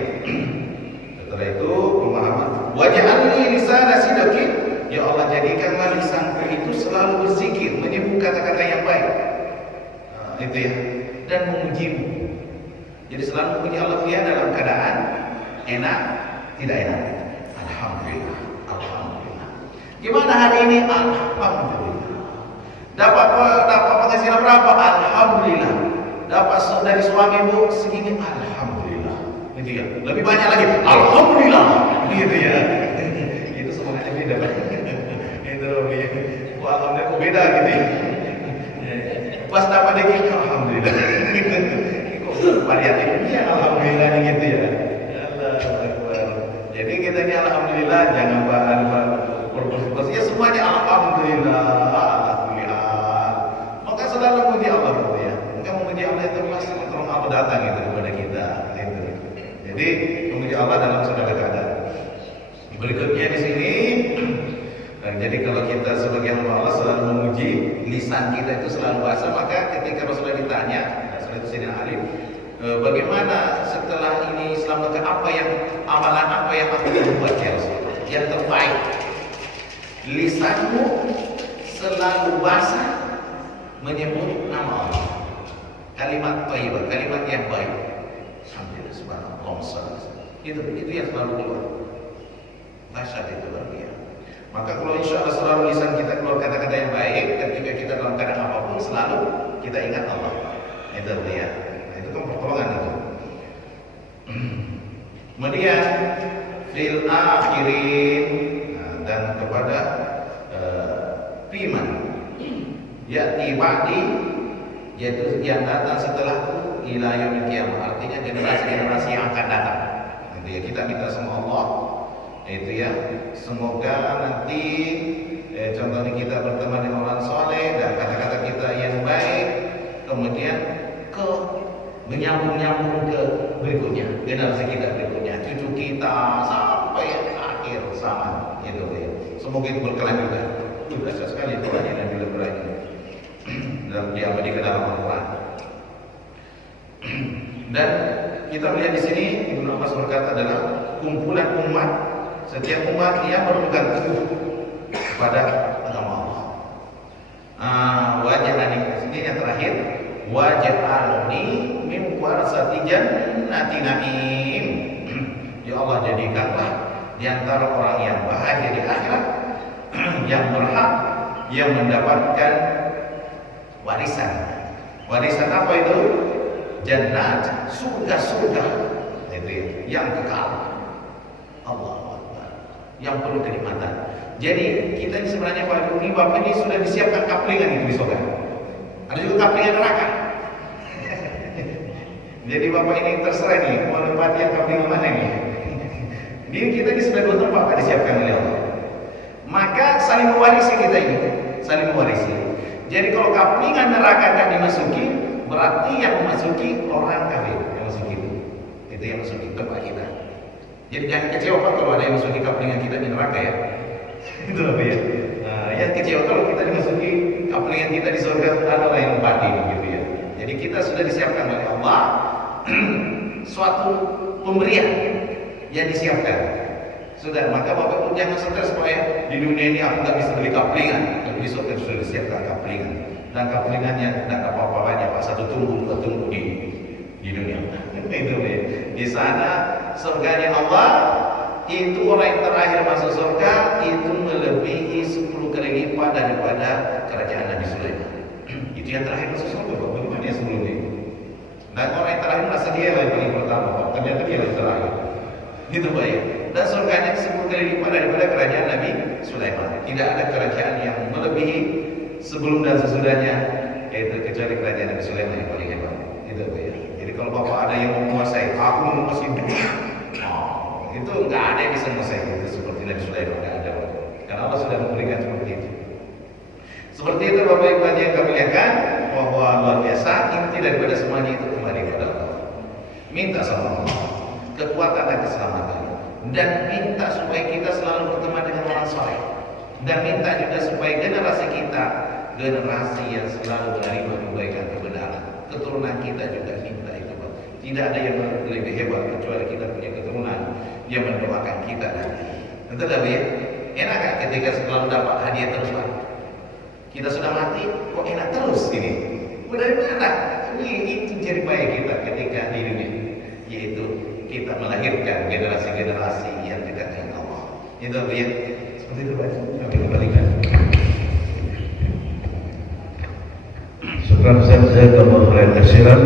Setelah itu pemahaman. Waj'alni lisana sidqin. Ya Allah, jadikanlah lisanku itu selalu berzikir, menyebut kata-kata yang baik. Nah, itu ya. Dan memujimu. Jadi selalu memuji Allah dia dalam keadaan enak, tidak enak. Alhamdulillah. Alhamdulillah. Gimana hari ini? Alhamdulillah. Dapat penghasilan berapa? Alhamdulillah. Dapat dari suami Bu segini, alhamdulillah. Gitu ya. Lebih banyak lagi, alhamdulillah. Gitu ya. Itu semuanya beda. Itu ya. Wah, alhamdulillah kok beda gitu ya. Pas dapat dikit, alhamdulillah. Kok variatifnya alhamdulillah gitu ya. Allahu Akbar. Jadi kita ini alhamdulillah, jangan berpuas-puas. Ya semuanya alhamdulillah. Maka selalu memuji Allah gitu ya. Memuji Allah itu pasti tolong Allah datang itu kepada kita gitu. Jadi memuji Allah dalam segala keadaan. Berikutnya di sini, jadi kalau kita sebagai hamba Allah selalu memuji, lisan kita itu selalu basah. Maka ketika Rasulullah ditanya, Rasulullah itu Sayyidina Ali, bagaimana setelah ini Islam maka apa yang amalan apa yang aku buat ya Rasulullah? Yang terbaik, lisanmu selalu basah menyebut nama Allah. Kalimat thayyibah, kalimat yang baik. Alhamdulillah, subhanallah. Itu yang selalu keluar. Dahsyat itu luar biasa. Maka kalau insya Allah selalu lisan kita keluar kata-kata yang baik, ketika kita dalam keadaan apapun selalu kita ingat Allah. Itu dia. Itu kan pertolongan itu. Kemudian fil akhirin, dan kepada firman ya'ti ba'di, yaitu yang datang setelahku ila yaumil qiyamah, artinya generasi-generasi yang akan datang. Itu ya, kita minta sama Allah itu ya, semoga nanti Contohnya kita berteman dengan orang soleh dan kata-kata kita yang baik, kemudian ke menyambung ke berikutnya, generasi kita berikutnya, cucu kita sampai akhir zaman itu ya. Semoga itu berkelanjutan. Dahsyat sekali doanya dan doanya dalam diabadikan dalam Al-Quran. Dan kita lihat di sini Ibnu Abbas berkata adalah kumpulan umat, setiap umat yang berpegang teguh kepada agama Allah. Waj'alni, ini yang terakhir, waj'alni min warasati jannati na'im. Ya Allah, jadikanlah di antara orang yang bahagia di akhirat, yang berhak, yang mendapatkan warisan. Warisan apa itu? Jannat, surga-surga. Itu yang kekal. Allah Akbar. Yang penuh kenikmatan. Jadi kita ini sebenarnya Pak ini Bapak ini sudah disiapkan kaplingan itu di surga. Ada juga kaplingan neraka. Jadi Bapak ini terserah nih mau menempati yang kaplingan mana nih. Ini kita ini sudah dua tempat Pak disiapkan oleh Allah. Maka saling mewarisi kita ini, saling mewarisi. Jadi kalau kaplingan neraka akan dimasuki, berarti yang memasuki orang kafir yang masuk itu yang masuk ke tempat kita. Jadi jangan kecewa Pak kalau ada yang masuki kaplingan kita di neraka ya. Itu apa ya? Yang kecewa kalau kita dimasuki kaplingan kita di surga adalah yang empati gitu ya. Jadi kita sudah disiapkan oleh Allah suatu pemberian yang disiapkan. Sudah, maka Bapak pun jangan stres supaya di dunia ini aku nggak bisa beli kaplingan. Tapi di surga sudah disiapkan kaplingan. Dan kaplingannya tidak ada apa-apanya Pak, satu tunggu di dunia. Itu ya. Di sana surganya Allah itu orang yang terakhir masuk surga itu melebihi 10 kali lipat daripada kerajaan Nabi Sulaiman. Itu yang terakhir masuk surga Pak, bagaimana yang sebelumnya itu? Dan orang yang terakhir merasa dia yang paling pertama Pak, ternyata dia yang terakhir. Itu Pak ya. Dan surganya 10 kali lipat daripada kerajaan Nabi Sulaiman. Tidak ada kerajaan yang melebihi sebelum dan sesudahnya, yaitu kecuali kerajaan Nabi Sulaiman yang paling hebat. Itu Pak ya. Jadi kalau Bapak ada yang mau menguasai, aku mau menguasai dunia, itu nggak ada yang bisa menguasai itu seperti Nabi Sulaiman, nggak ada. Karena Allah sudah memberikan seperti itu. Seperti itu Bapak Ibu yang kami lihatkan bahwa luar biasa inti daripada semuanya itu kembali kepada Allah. Minta sama Allah kekuatan dan keselamatan, dan minta supaya kita selalu berteman dengan orang soleh, dan minta juga supaya generasi kita generasi yang selalu menerima kebaikan kebenaran. Keturunan kita juga minta itu Pak. Tidak ada yang lebih hebat kecuali kita punya keturunan yang mendoakan kita nanti. Betul tak ya? Enak gak ketika selalu dapat hadiah terus Pak? Kita sudah mati, kok enak terus ini? Dari mana? Itu jadi baik kita ketika di dunia, yaitu kita melahirkan generasi-generasi yang dekat dengan Allah. Itu ya. Seperti itu Pak. Kami kembalikan. Syukran jazakallahu khairan katsiran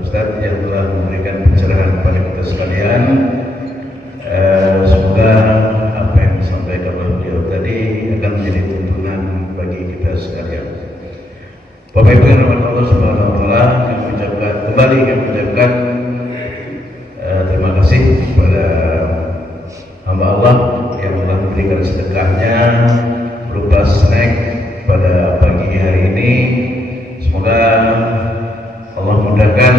Ustaz yang telah memberikan pencerahan kepada kita sekalian. Semoga apa yang disampaikan oleh beliau tadi akan menjadi tuntunan bagi kita sekalian. Bapak Ibu yang rahmat Allah Subhanahu wa taala, kami mengucapkan terima kasih kepada hamba Allah yang telah memberikan sedekahnya berupa snack pada pagi hari ini. Semoga Allah mudahkan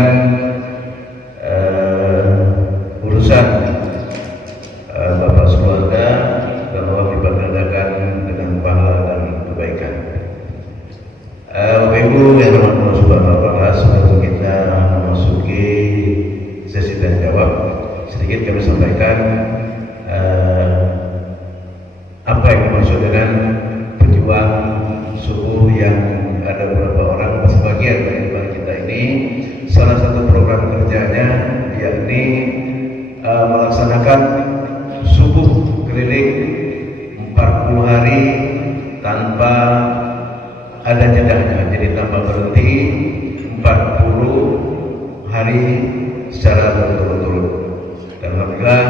urusan Bapak sekeluarga dan Allah diberkatakan dengan pahala dan kebaikan. Bapak Ibu yang rahmat Allah Subhanahu wa taala, sebelum kita memasuki sesi tanya jawab, sedikit kami sampaikan apa yang dimaksud dengan pejuang subuh yang ada beberapa orang, sebagian dari kita ini salah satu program kerjanya yakni melaksanakan subuh keliling 40 hari tanpa ada jedahnya, jadi tanpa berhenti 40 hari secara berturut-turut. Dan alhamdulillah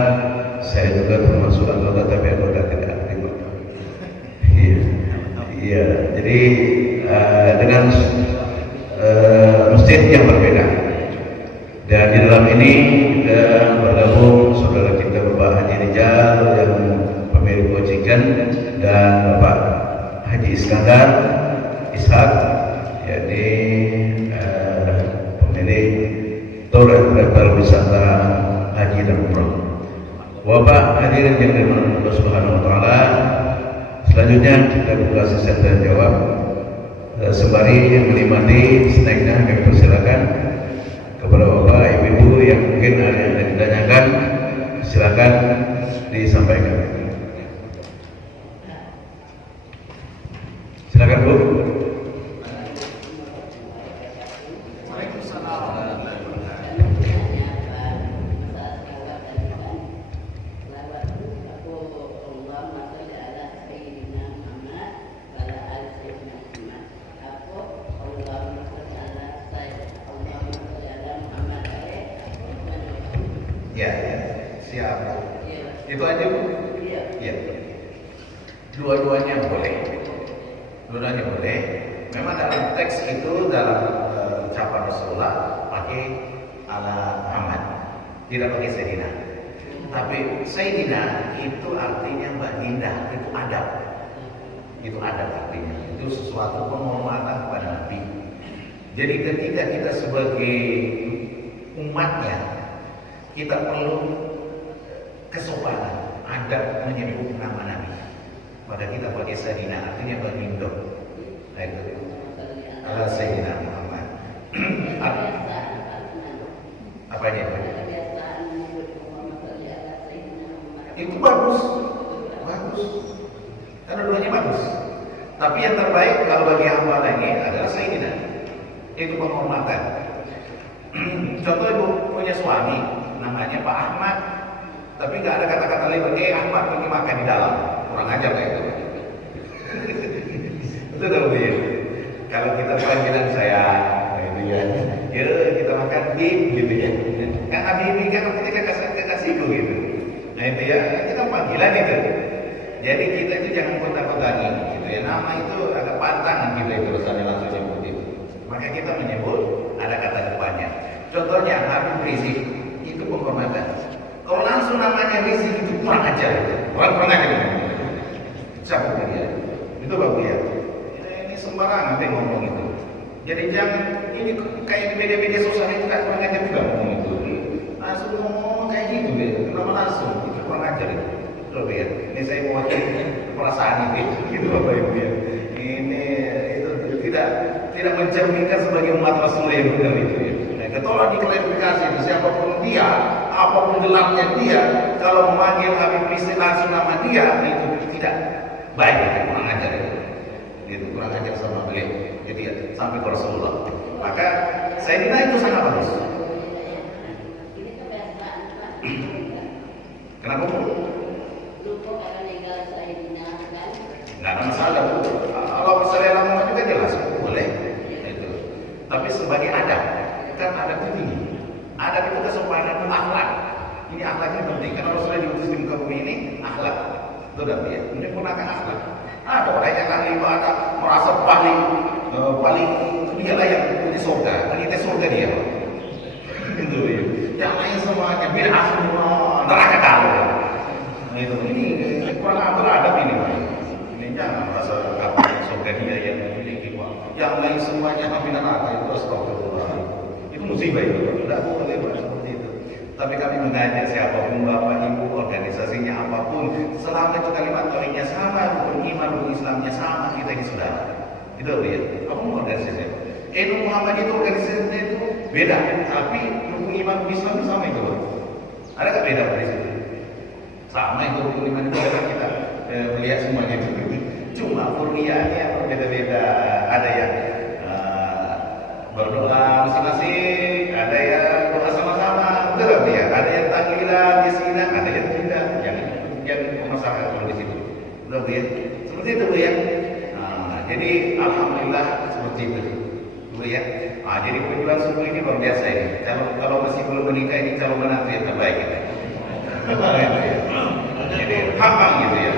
saya juga termasuk anggota, tapi anggota tidak aktif. Iya, jadi dengan masjid yang berbeda. Dan di dalam ini kita bergabung saudara kita Bapak Haji Rijal yang pemilik Gojikan dan Bapak Haji Iskandar Ishak, yakni pemilik Tour Travel Wisata Haji dan Umroh. Bapak hadirin yang dirahmati Allah Subhanahu wa taala, selanjutnya kita buka sesi tanya jawab. Sembari menikmati snacknya, kami persilakan kepada Bapak Ibu yang mungkin ada yang ditanyakan, silakan disampaikan. Silakan Bu. Ya, siap. Itu aja Bu. Iya. Dua-duanya boleh. Dua-duanya boleh. Memang dalam teks itu dalam ucapan Rasulullah pakai ala Muhammad, tidak pakai Sayyidina. Tapi Sayyidina itu artinya baginda, itu adab. Itu adab artinya. Itu sesuatu penghormatan kepada Nabi. Jadi ketika kita sebagai umatnya, kita perlu kesopanan, adab menyebut nama Nabi. Maka kita pakai Sayyidina, artinya baginda. Nah itu ala Sayyidina Muhammad. Apa dia? Itu bagus, bagus. Karena dua-duanya bagus. Tapi yang terbaik kalau bagi hamba ini adalah Sayyidina. Itu penghormatan. Contoh ibu punya suami, namanya Pak Ahmad, tapi nggak ada kata-kata lain. Ahmad pergi makan di dalam, kurang ajar lah itu. Itu tahu ya. Kalau kita panggilan saya, itu ya, kita makan gitu ya. Kan Habibie kan artinya kekasihku gitu. Nah itu ya, kita panggilan itu. Jadi kita itu jangan kota-kotani gitu ya. Nama itu agak pantangan kita itu rasanya langsung sebut itu. Maka kita menyebut ada kata depannya. Contohnya Habib Rizik, itu penghormatan. Kalau langsung namanya Rizik itu kurang ajar, kurang ajar. Cabut dia. Itu bagus ya. Ini sembarangan dia ngomong itu. Jadi jangan ini kayak di media-media sosial itu kan kurang ajar juga ngomong itu. Langsung ngomong kayak gitu deh. Kenapa langsung? Itu kurang ajar itu. Loh ya. Ini saya mau perasaan itu, gitu Bapak Ibu ya. Ini itu tidak mencerminkan sebagai umat Rasulullah yang benar itu ya. Tolong diklarifikasi itu siapapun dia, apapun gelarnya dia, kalau memanggil Habib Rizik langsung nama dia itu tidak baik, itu kurang ajar itu kurang ajar sama beliau. Jadi ya, sampai ke Rasulullah. Maka Sayyidina itu sangat bagus. Kenapa Bu? Nggak ada masalah Bu. Kalau misalnya nama juga jelas boleh. Itu. Tapi sebagai adab. Kan adab itu tinggi. Adab itu kesopanan, akhlak. Ini akhlak ini penting. Karena Rasulullah diutus di muka bumi ini akhlak. Itu udah ya. Menyempurnakan akhlak. Ada orang yang ahli ibadah merasa paling dia lah yang di surga. Penghuni surga dia. Itu ya. Yang lain semuanya bid'ah semua, neraka tahu. Nah itu ini kurang adab ini Pak. Ini jangan merasa surga dia yang memiliki yang lain semuanya tapi neraka itu astagfirullah. Musibah itu tidak boleh seperti itu. Tapi kami mengajak siapapun Bapak Ibu, organisasinya apapun, selama itu kalimat tauhidnya sama, rukun iman, rukun Islamnya sama, kita ini saudara. Itu ya. Kamu organisasi. Muhammad itu organisasinya itu beda, tapi rukun iman, rukun Islam itu sama itu. Ada nggak beda dari situ? Sama itu rukun iman itu ada kita melihat semuanya itu. Cuma furqiyahnya berbeda-beda. Ada yang berdoa masing-masing, ada yang doa sama-sama, betul ya. Ada yang tahlilan, yasinan, ada yang tidak. Yang masyarakat kalau di situ, betul ya. Seperti itu ya. Jadi alhamdulillah seperti itu, betul ya. Jadi penjualan suku ini luar biasa ini. Kalau masih belum menikah ini calon menantu yang terbaik ya. Jadi gampang gitu ya.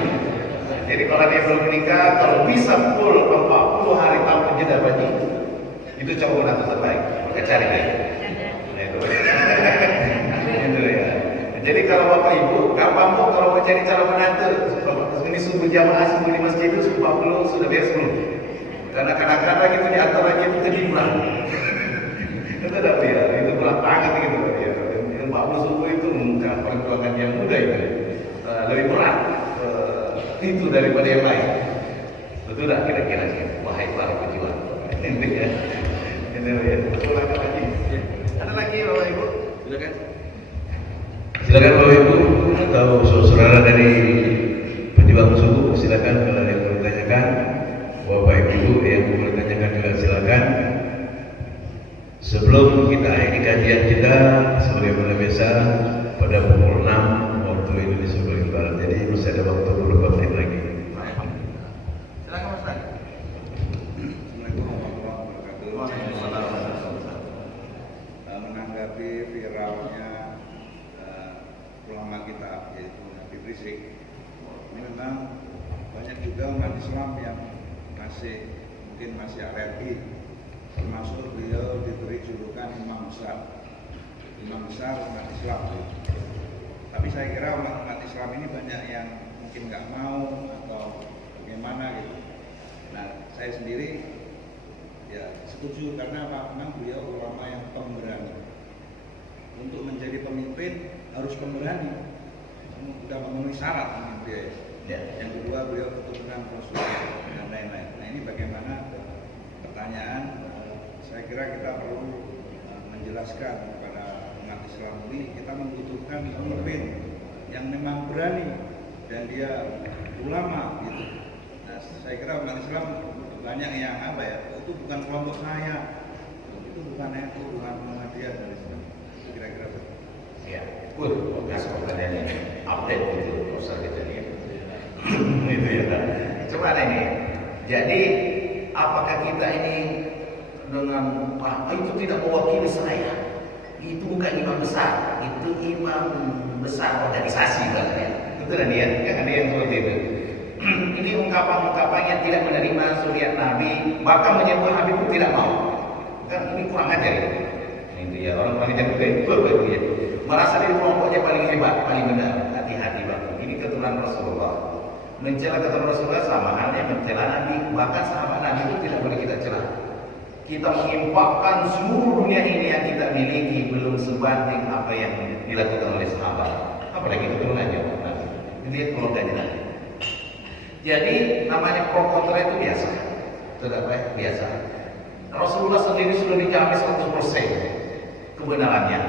Jadi kalau dia belum menikah, kalau bisa full 40 hari tanpa jeda bagi itu calon menantu terbaik, maka cari deh. Itu ya. Jadi kalau Bapak Ibu, kapan mau kalau mau cari calon menantu, ini subuh jamaah subuh di masjid itu subuh 40 sudah beres belum? Karena kadang-kadang itu di antaranya itu ketimbang. Itu ada ya, itu berat banget gitu ya. Yang 40 subuh itu bukan perjuangan yang mudah itu, lebih berat itu daripada yang lain. Betul tak kira-kira wahai para pejuang? Ini ya, silakan lagi. Ada lagi Bapak Ibu? Silakan. Silakan Bapak Ibu atau saudara dari pejuang subuh silakan kalau ada yang mau ditanyakan. Bapak Ibu yang mau ditanyakan juga silakan. Sebelum kita akhiri kajian kita sebagaimana biasa pada pukul 6 waktu Indonesia paling barat. Jadi masih ada waktu beberapa menit lagi. Silakan Mas Tan. Assalamualaikum warahmatullahi wabarakatuh. Menanggapi viralnya ulama kita yaitu Habib Rizik, ini memang banyak juga umat Islam yang mungkin masih alergi, termasuk beliau diberi julukan imam besar umat Islam. Tapi saya kira umat Islam ini banyak yang mungkin nggak mau atau bagaimana gitu. Nah, saya sendiri ya setuju karena apa? Memang beliau ulama yang pemberani. Untuk menjadi pemimpin harus pemberani, sudah memenuhi syarat beliau. Ya. Yang kedua beliau keturunan Rasulullah dan lain-lain. Nah ini bagaimana pertanyaan? Saya kira kita perlu menjelaskan kepada umat Islam ini kita membutuhkan pemimpin yang memang berani dan dia ulama gitu. Nah saya kira umat Islam banyak yang itu bukan kelompok saya, itu bukan NU, bukan Muhammadiyah dan sebagainya. Kira-kira betul. Ya, betul. Oke, pertanyaannya update gitu, usah kita lihat. Itu ya Pak. Coba ini. Jadi apakah kita ini dengan itu tidak mewakili saya? Itu bukan imam besar, itu imam besar organisasi bahkan. Itu ada dia yang seperti itu. Ini ungkapan-ungkapan yang tidak menerima suriat Nabi, bahkan menyebut Habib pun tidak mau. Kan ini kurang ajar ya. Itu ya orang-orang yang itu ya. Merasa diri kelompoknya paling hebat, paling benar. Hati-hati Bang. Ini keturunan Rasulullah. Mencela keturunan Rasulullah sama halnya mencela Nabi. Bahkan sahabat Nabi itu tidak boleh kita cela. Kita mengimpakkan seluruh dunia ini yang kita miliki belum sebanding apa yang dilakukan oleh sahabat. Apalagi keturunannya Nabi. Lihat keluarganya Nabi. Jadi namanya pro kontra itu biasa. Sudah baik biasa. Rasulullah sendiri sudah dijamin 100% kebenarannya.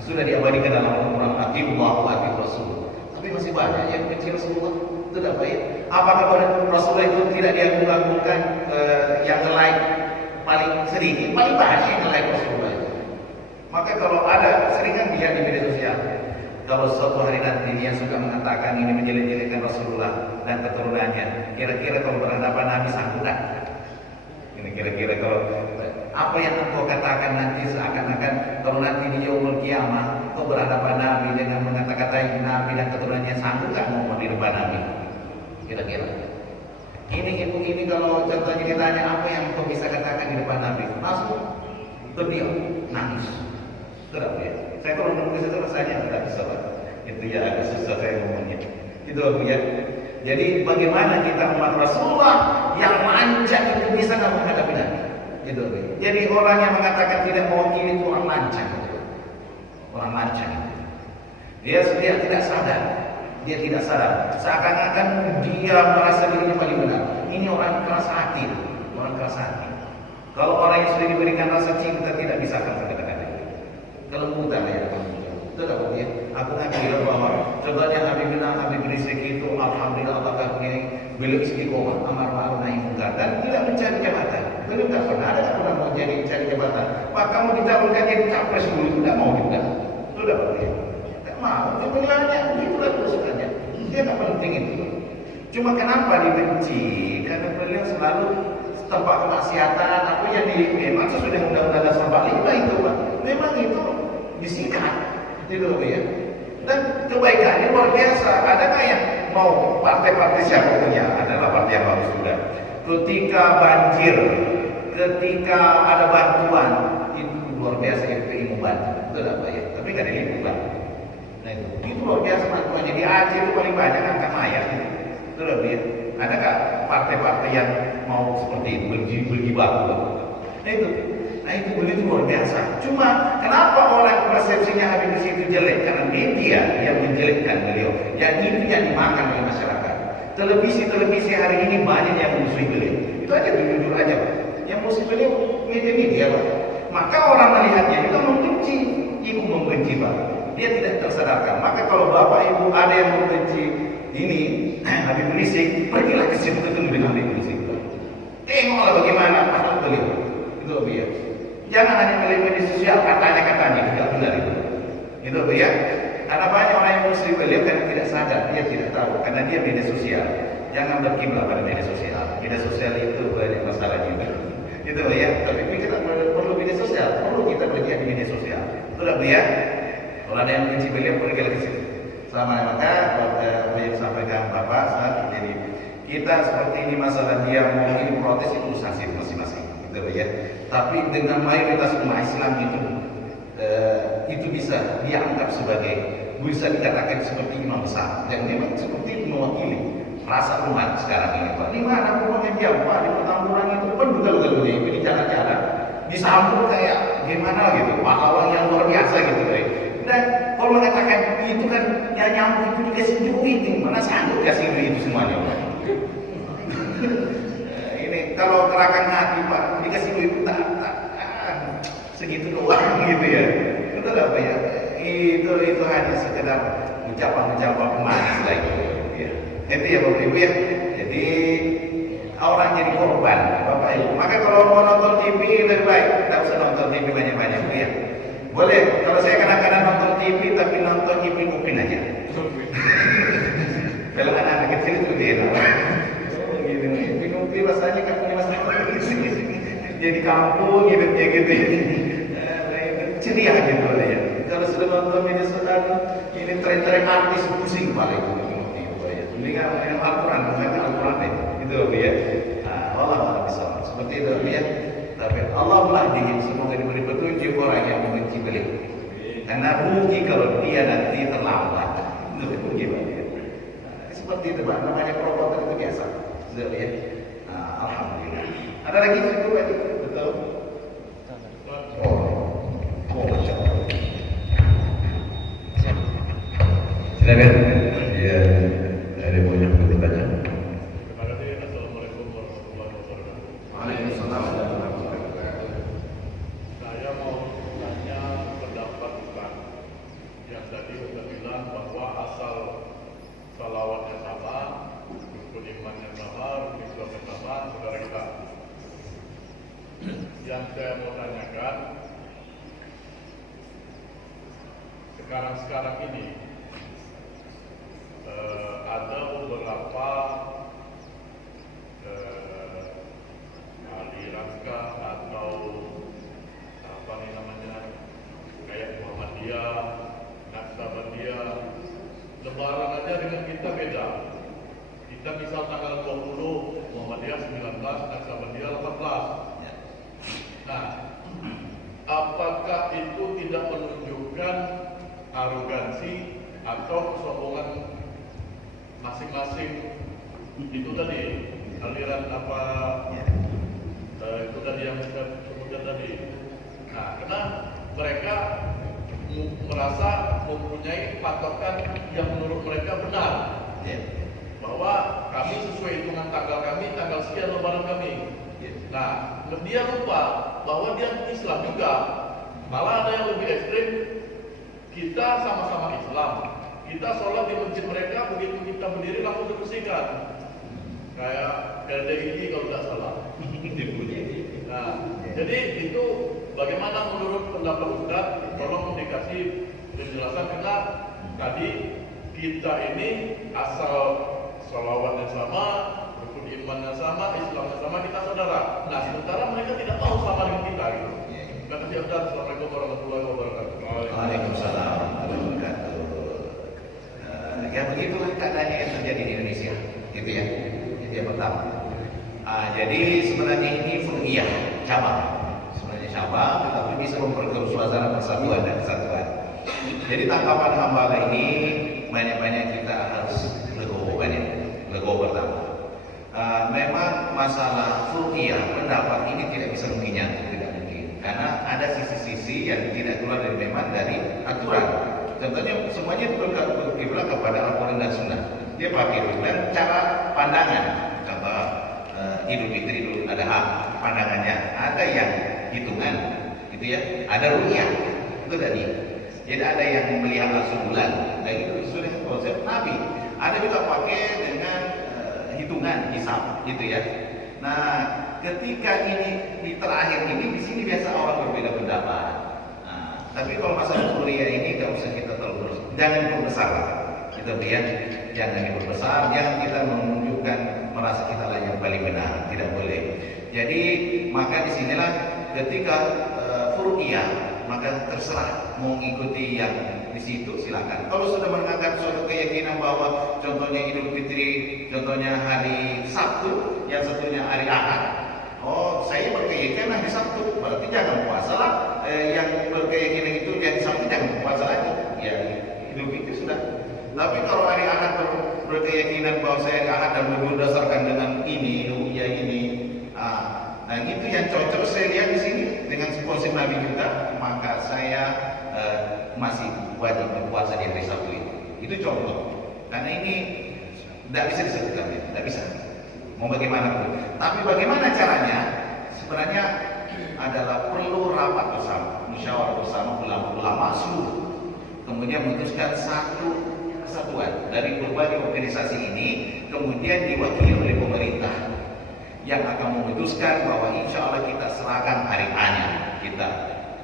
Sudah diabadikan dalam Al-Quran. Atiullah wa atiur Rasul. Tapi masih banyak yang benci Rasulullah. Sudah baik. Apakah Rasulullah itu tidak diagung-agungkan yang lain paling sedikit? Paling banyak yang lain Rasulullah itu. Maka kalau ada sering kan lihat di media sosial. Kalau suatu hari nanti dia suka mengatakan ini menjelek-jelekkan Rasulullah dan keturunannya, kira-kira kalau berhadapan Nabi sanggup tak? Ini kira-kira kalau apa yang engkau katakan nanti seakan-akan kalau nanti di yaumul kiamah kau berhadapan Nabi dengan mengata-katai Nabi dan keturunannya, sanggup tak ngomong di depan Nabi? Kira-kira. Ini kalau contohnya ditanya apa yang kau bisa katakan di depan Nabi, langsung terdiam, nangis. Terus ya. Saya kalau menulis itu rasanya tidak bisa Pak. Itu ya agak susah saya ngomongnya. Itu aku ya. Jadi bagaimana kita umat Rasulullah yang manca itu bisa nggak menghadapi Nabi? Itu. Jadi orang yang mengatakan tidak mewakili itu orang manca. Orang manca. Dia tidak sadar. Dia tidak sadar. Seakan-akan dia merasa dirinya paling benar. Ini orang keras hati. Orang keras hati. Kalau orang yang sudah diberikan rasa cinta tidak bisa akan kata-kata. Kalau mudah ya, itu tak boleh. Aku nak bilang bahwa contohnya Habib Rizik itu alhamdulillah Allah beliau istiqomah amar ma'ruf nahi munkar dan tidak mencari jabatan. Beliau tak pernah mau jadi cari jabatan. Pak kamu dicalonkan jadi capres dulu, tidak mau juga. Sudah boleh. Tak mau. Dia bilangnya itulah kesukaannya. Dia tak penting itu. Cuma kenapa dibenci? Karena beliau selalu tempat kemaksiatan apa yang memang sesuai dengan Undang-Undang Dasar 45 itu Pak. Memang itu disikat gitu ya. Dan kebaikannya luar biasa. Adakah yang mau partai-partai siapa punya? Adalah partai yang bagus juga. Ketika banjir, ketika ada bantuan, itu luar biasa FPI membantu. Betul apa ya? Tapi nggak dilibatkan. Nah itu luar biasa bantuannya. Di Aceh itu paling banyak angkat mayat. Itu loh dia. Adakah partai-partai yang mau seperti itu bergibah? Nah itu begitu luar biasa. Cuma kenapa orang persepsinya Habib Rizik itu jelek? Karena media yang menjelekkan beliau. Yang itu yang dimakan oleh masyarakat. Televisi hari ini banyak yang musuhi beliau. Itu aja jujur aja Pak. Yang musuhi beliau media Pak. Maka orang melihatnya juga membenci. Ibu membenci Pak. Dia tidak tersadarkan. Maka kalau Bapak Ibu ada yang membenci ini Habib Rizik, pergilah ke situ ketemu dengan Habib Rizik. Tengoklah bagaimana patut beliau. Itu dia. Jangan hanya melihat media sosial katanya tidak benar itu. Itu ya. Ada banyak orang yang muslim beliau karena tidak sadar, dia tidak tahu karena dia media sosial. Jangan berkiblat pada media sosial. Media sosial itu banyak masalah juga. Itu ya. Tapi kita perlu media sosial, perlu kita berjaya di media sosial. Itu ya. Kalau ada yang benci beliau pergi ke situ. Sama maka yang sampaikan Bapak saat jadi kita seperti ini masalah dia mau ini protes itu urusan masing-masing. Gitu ya. Tapi dengan mayoritas umat Islam itu bisa dianggap sebagai bisa dikatakan seperti imam besar dan memang seperti mewakili rasa umat sekarang ini Pak. Di mana rumahnya dia Pak di Petamburan itu pun betul-betul itu di jalan-jalan disambut kayak gimana gitu pahlawan yang luar biasa gitu Pak. Dan kalau mengatakan itu kan yang nyambut itu dikasih duit mana sanggup kasih duit itu semuanya Pak. Ini kalau gerakan hati Pak dikasih duit tak segitu doang gitu ya. Itu apa ya? Itu hanya sekedar menjawab manis lagi ya. Itu ya Bapak Ibu ya. Jadi orang jadi korban Bapak Ibu. Maka kalau mau nonton TV lebih baik tidak usah nonton TV banyak-banyak ya. Boleh kalau saya kadang-kadang nonton TV tapi nonton Ipin aja. Kalau anak kecil itu dia gitu. Ipin rasanya kan punya masalah jadi kampung hidupnya gitu ya. Ceria gitu ya. Kalau sudah nonton media sosial ini tren-tren artis pusing kepala itu ya. Mendingan main Al-Quran, bukan Al-Quran itu ya. Allah bisa seperti itu ya. Tapi Allah lah semoga diberi petunjuk orang yang membenci beliau. Karena rugi kalau dia nanti terlambat. Itu rugi banget. Seperti itu Pak, namanya provokator itu biasa. Sudah ya. Alhamdulillah. Ada lagi cukup Pak? Betul. Silakan. Ya, ada banyak bertanya. Terima kasih. Assalamualaikum warahmatullahi wabarakatuh. Waalaikumsalam warahmatullahi wabarakatuh. Saya mau tanya pendapat Ustaz yang tadi Ustaz bilang bahwa asal salawatnya sama, rukun imannya sama, rukun Islamnya sama, saudara kita. Yang saya mau tanyakan, sekarang ini ada beberapa aliranskah atau apa nih namanya kayak Muhammadiyah, Naksabandiyah, lebaran aja dengan kita beda. Kita misal tanggal 20 Muhammadiyah 19, Naksabandiyah 18. Nah, apakah itu tidak menunjukkan arogansi atau kesombongan masing-masing itu tadi aliran apa itu tadi yang kita sebutkan tadi. Nah, karena mereka merasa mempunyai patokan yang menurut mereka benar, bahwa kami sesuai hitungan tanggal kami, tanggal sekian lebaran kami. Nah, dia lupa bahwa dia Islam juga. Malah ada yang lebih ekstrim, kita sama-sama Islam. Kita sholat di masjid mereka, begitu kita berdiri langsung dibersihkan. Kayak LDII kalau tidak salah. Nah, jadi itu bagaimana menurut pendapat Ustaz? Tolong dikasih penjelasan karena tadi kita ini asal sholawatnya sama, rukun imannya sama, Islamnya sama, kita saudara. Nah, sementara mereka tidak mau sama dengan kita gitu. Terima kasih Ustaz. Assalamualaikum warahmatullahi wabarakatuh. Waalaikumsalam warahmatullahi wabarakatuh. Ya begitulah keadaannya yang terjadi di Indonesia, gitu ya. Itu yang pertama. Jadi sebenarnya ini furqiyah, cabang. Sebenarnya cabang, tetapi bisa memperkeruh suasana persatuan dan kesatuan. Jadi tangkapan hamba ini banyak-banyak kita harus legowo legowo pertama. Memang masalah ruqyah pendapat ini tidak bisa mengkhianati, tidak mungkin, karena ada sisi-sisi yang tidak keluar dari memang dari aturan. Contohnya semuanya berkiblat kepada Al-Quran dan Sunnah. Dia pakai dan cara pandangan. Contoh Idul Fitri, Idul Adha, pandangannya ada yang hitungan, gitu ya. Ada ruqyah, itu tadi. Jadi ada yang melihat langsung bulan, dan itu sudah konsep Nabi. Ada juga pakai dengan hitungan, hisab, gitu ya. Nah, ketika ini di terakhir ini di sini biasa orang berbeda pendapat. Nah, tapi kalau masalah kuliah ini nggak usah kita terlalu jangan diperbesar. Kita lihat, jangan diperbesar, jangan kita menunjukkan merasa kita lah yang paling benar, tidak boleh. Jadi maka disinilah ketika furu'iyah, maka terserah mau ikuti yang di situ silakan. Kalau sudah menganggap suatu keyakinan bahwa contohnya Idul Fitri, contohnya hari Sabtu, yang satunya hari Ahad. Oh, saya berkeyakinan hari Sabtu, berarti jangan puasa lah. Yang berkeyakinan itu yang Sabtu jangan puasa lagi. Ya, Idul Fitri sudah. Tapi kalau hari Ahad berkeyakinan bahwa saya Ahad dan berdasarkan dengan ini, ruqyah ini. Nah, itu yang cocok saya lihat di sini dengan konsep Nabi juga, maka saya masih wajib berpuasa di hari Sabtu itu. Itu contoh. Karena ini tidak bisa disebutkan, tidak bisa. Mau bagaimanapun. Tapi bagaimana caranya? Sebenarnya adalah perlu rapat bersama, musyawarah bersama ulama-ulama seluruh. Kemudian memutuskan satu kesatuan dari berbagai organisasi ini, kemudian diwakili oleh pemerintah yang akan memutuskan bahwa insya Allah kita serahkan hari A-nya kita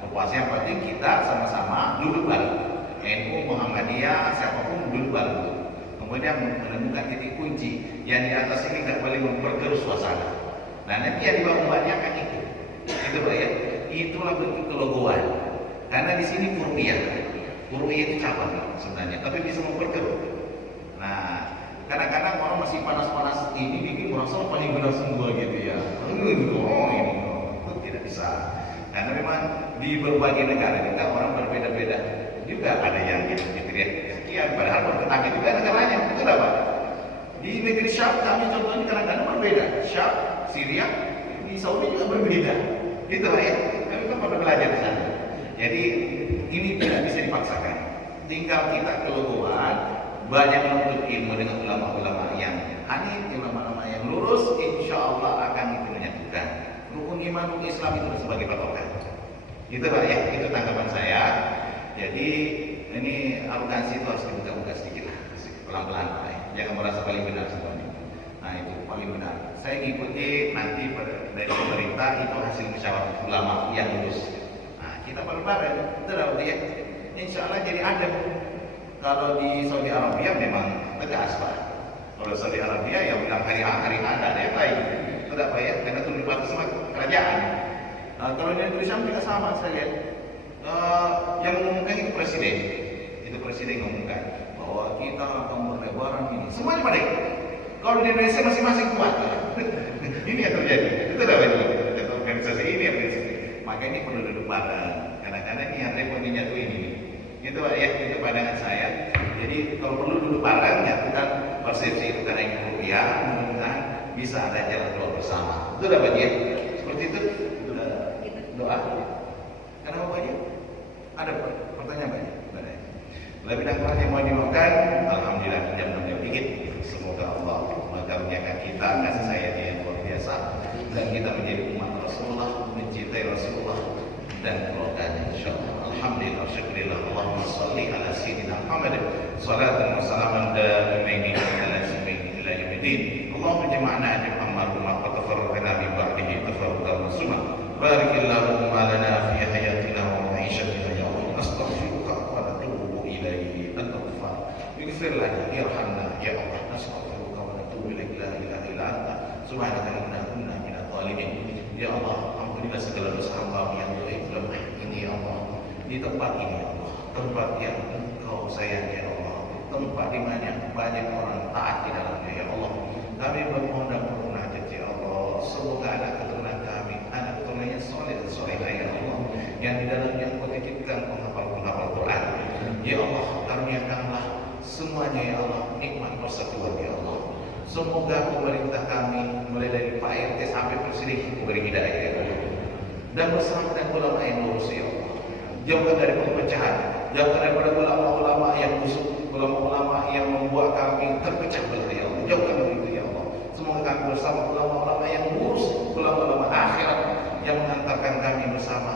berpuasa. Yang penting kita sama-sama duduk bareng, NU, Muhammadiyah, siapapun duduk bareng. Kemudian menemukan titik kunci yang di atas ini tidak boleh memperkeruh suasana. Nah, nanti yang dibawa umatnya akan ikut. Itu Pak ya. Itulah bentuk kelogoan. Karena di sini furu'iyah. Furu'iyah itu cabang sebenarnya, tapi bisa memperkeruh. Nah, kadang-kadang orang masih panas-panas ini bikin merasa paling benar semua gitu ya. Tidak bisa. Karena memang di berbagai negara juga orang berbeda-beda. Juga ada yang gitu ya. Sekian, padahal bertetangga juga negaranya. Betul apa? Di negeri Syam kami contohnya kadang-kadang berbeda. Syam, Syria, di Saudi juga berbeda. Gitu lah ya. Kami kan pernah belajar di sana. Jadi ini tidak bisa dipaksakan. Tinggal kita keluar, banyak menuntut ilmu dengan ulama-ulama yang hanif, ulama-ulama yang lurus, insya Allah akan itu menyatukan. Rukun iman, rukun Islam itu sebagai patokan. Gitu Pak ya, itu tanggapan saya. Jadi ini arogansi itu harus dibuka-buka sedikit lah, pelan-pelan Pak ya. Jangan merasa paling benar semuanya. Nah itu paling benar. Saya ngikuti nanti dari pemerintah itu hasil musyawarah ulama yang lurus. Nah kita bareng-bareng, betul ya. Insya Allah jadi adab. Kalau di Saudi Arabia memang tegas Pak. Kalau Saudi Arabia ya bilang hari A ada yang lain. Tidak Pak ya, karena itu dibantu sama kerajaan. Kalau di Indonesia juga sama saya lihat. Yang mengumumkan itu presiden mengumumkan bahwa kita akan berlebaran ini. Semuanya pada itu. Kalau di Indonesia masing-masing kuat. Ini yang terjadi. Itu dah ini. Organisasi ini organisasi. Maka ini perlu duduk bareng. Kadang-kadang ini yang repot menyatu ini. Itu Pak ya, itu pandangan saya. Jadi kalau perlu duduk bareng, nyatukan persepsi itu karena ini rupiah, mudah-mudahan bisa ada jalan keluar bersama. Itu dapat ya. Seperti itu. Doa. Karena apa aja? Ada pertanyaan banyak. Lebih dan kurang yang mau dimakan, alhamdulillah jam 6 dikit. Semoga Allah mengaruniakan kita kasih sayang yang luar biasa dan kita menjadi umat Rasulullah, mencintai Rasulullah dan keluarganya insyaallah. Alhamdulillah, syukurillah, Allahumma sholli ala sayyidina Muhammad salatan wa salaman daimaini ala sayyidina ila yaumiddin. Allahumma jama'na jam'an marhumah wa tafarraqna min ba'dihi tafarruqan ma'suma. Barikillahumma lana fi hayatina wa ma'ishatina ya Allah. Astaghfiruka wa atubu ilaihi al-ghafar. Ighfir lana yarhamna ya Allah. Astaghfiruka wa atubu ilaika la ilaha illa anta. Subhanaka inna kunna minadh dhalimin. Ya Allah, ampunilah segala dosa hamba yang baik lemah ini ya Allah. Di tempat ini ya Allah, tempat yang Engkau sayangi ya Allah, tempat di mana banyak orang taat di dalamnya ya Allah. Kami bermohon dan bermunajat ya Allah, semoga anak keturunan kami, anak keturunannya soleh dan solehah ya Allah, yang di dalamnya Engkau titipkan penghafal Quran. Ya Allah, karuniakanlah semuanya ya Allah nikmat persatuan ya Allah. Semoga pemerintah kami mulai dari Pak RT sampai Presiden memberi hidayah ya Allah. Dan bersama dengan ulama yang lurus ya Allah. Jauhkan dari perpecahan, jauhkan daripada ulama-ulama yang busuk, ulama-ulama yang membuat kami terpecah belah ya Allah. Jauhkan dari itu ya Allah. Semoga kami bersama ulama-ulama yang lurus, ulama-ulama akhirat yang mengantarkan kami bersama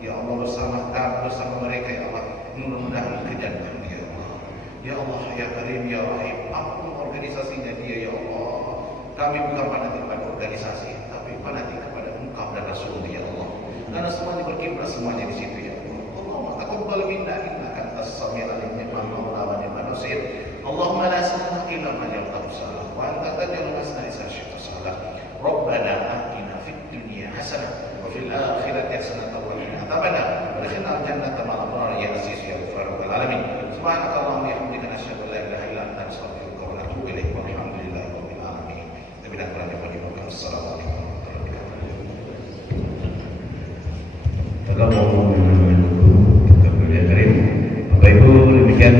ya Allah, bersama mereka ya Allah. Mudah-mudahan ke jannah ya Allah. Ya Allah ya Karim ya Rahim, apapun organisasinya dia ya Allah. Kami bukan fanatik pada organisasi, tapi fanatik kepada Engkau dan Rasul ya Allah. Karena semuanya berkiprah semuanya di situ ya Allah. Allahumma taqabbal minna innaka antas samiul alim ni'mal maula wa ni'mal nasir. Allahumma la sahla illa ma ja'altahu sahla wa anta taj'alul hasana idza syi'ta sahla. Rabbana atina fid dunya hasanah wa fil akhirati hasanah wa qina adzabannar. Wadkhilna al-jannata ma'al abrar ya aziz ya ghafar rabbal alamin. Subhanakallahumma wa bihamdika asyhadu an la ilaha illa anta astaghfiruka wa atubu ilaik. Walhamdulillahi rabbil alamin. Assalamualaikum warahmatullahi wabarakatuh. Kalau mau kita Karim, Bapak Ibu demikian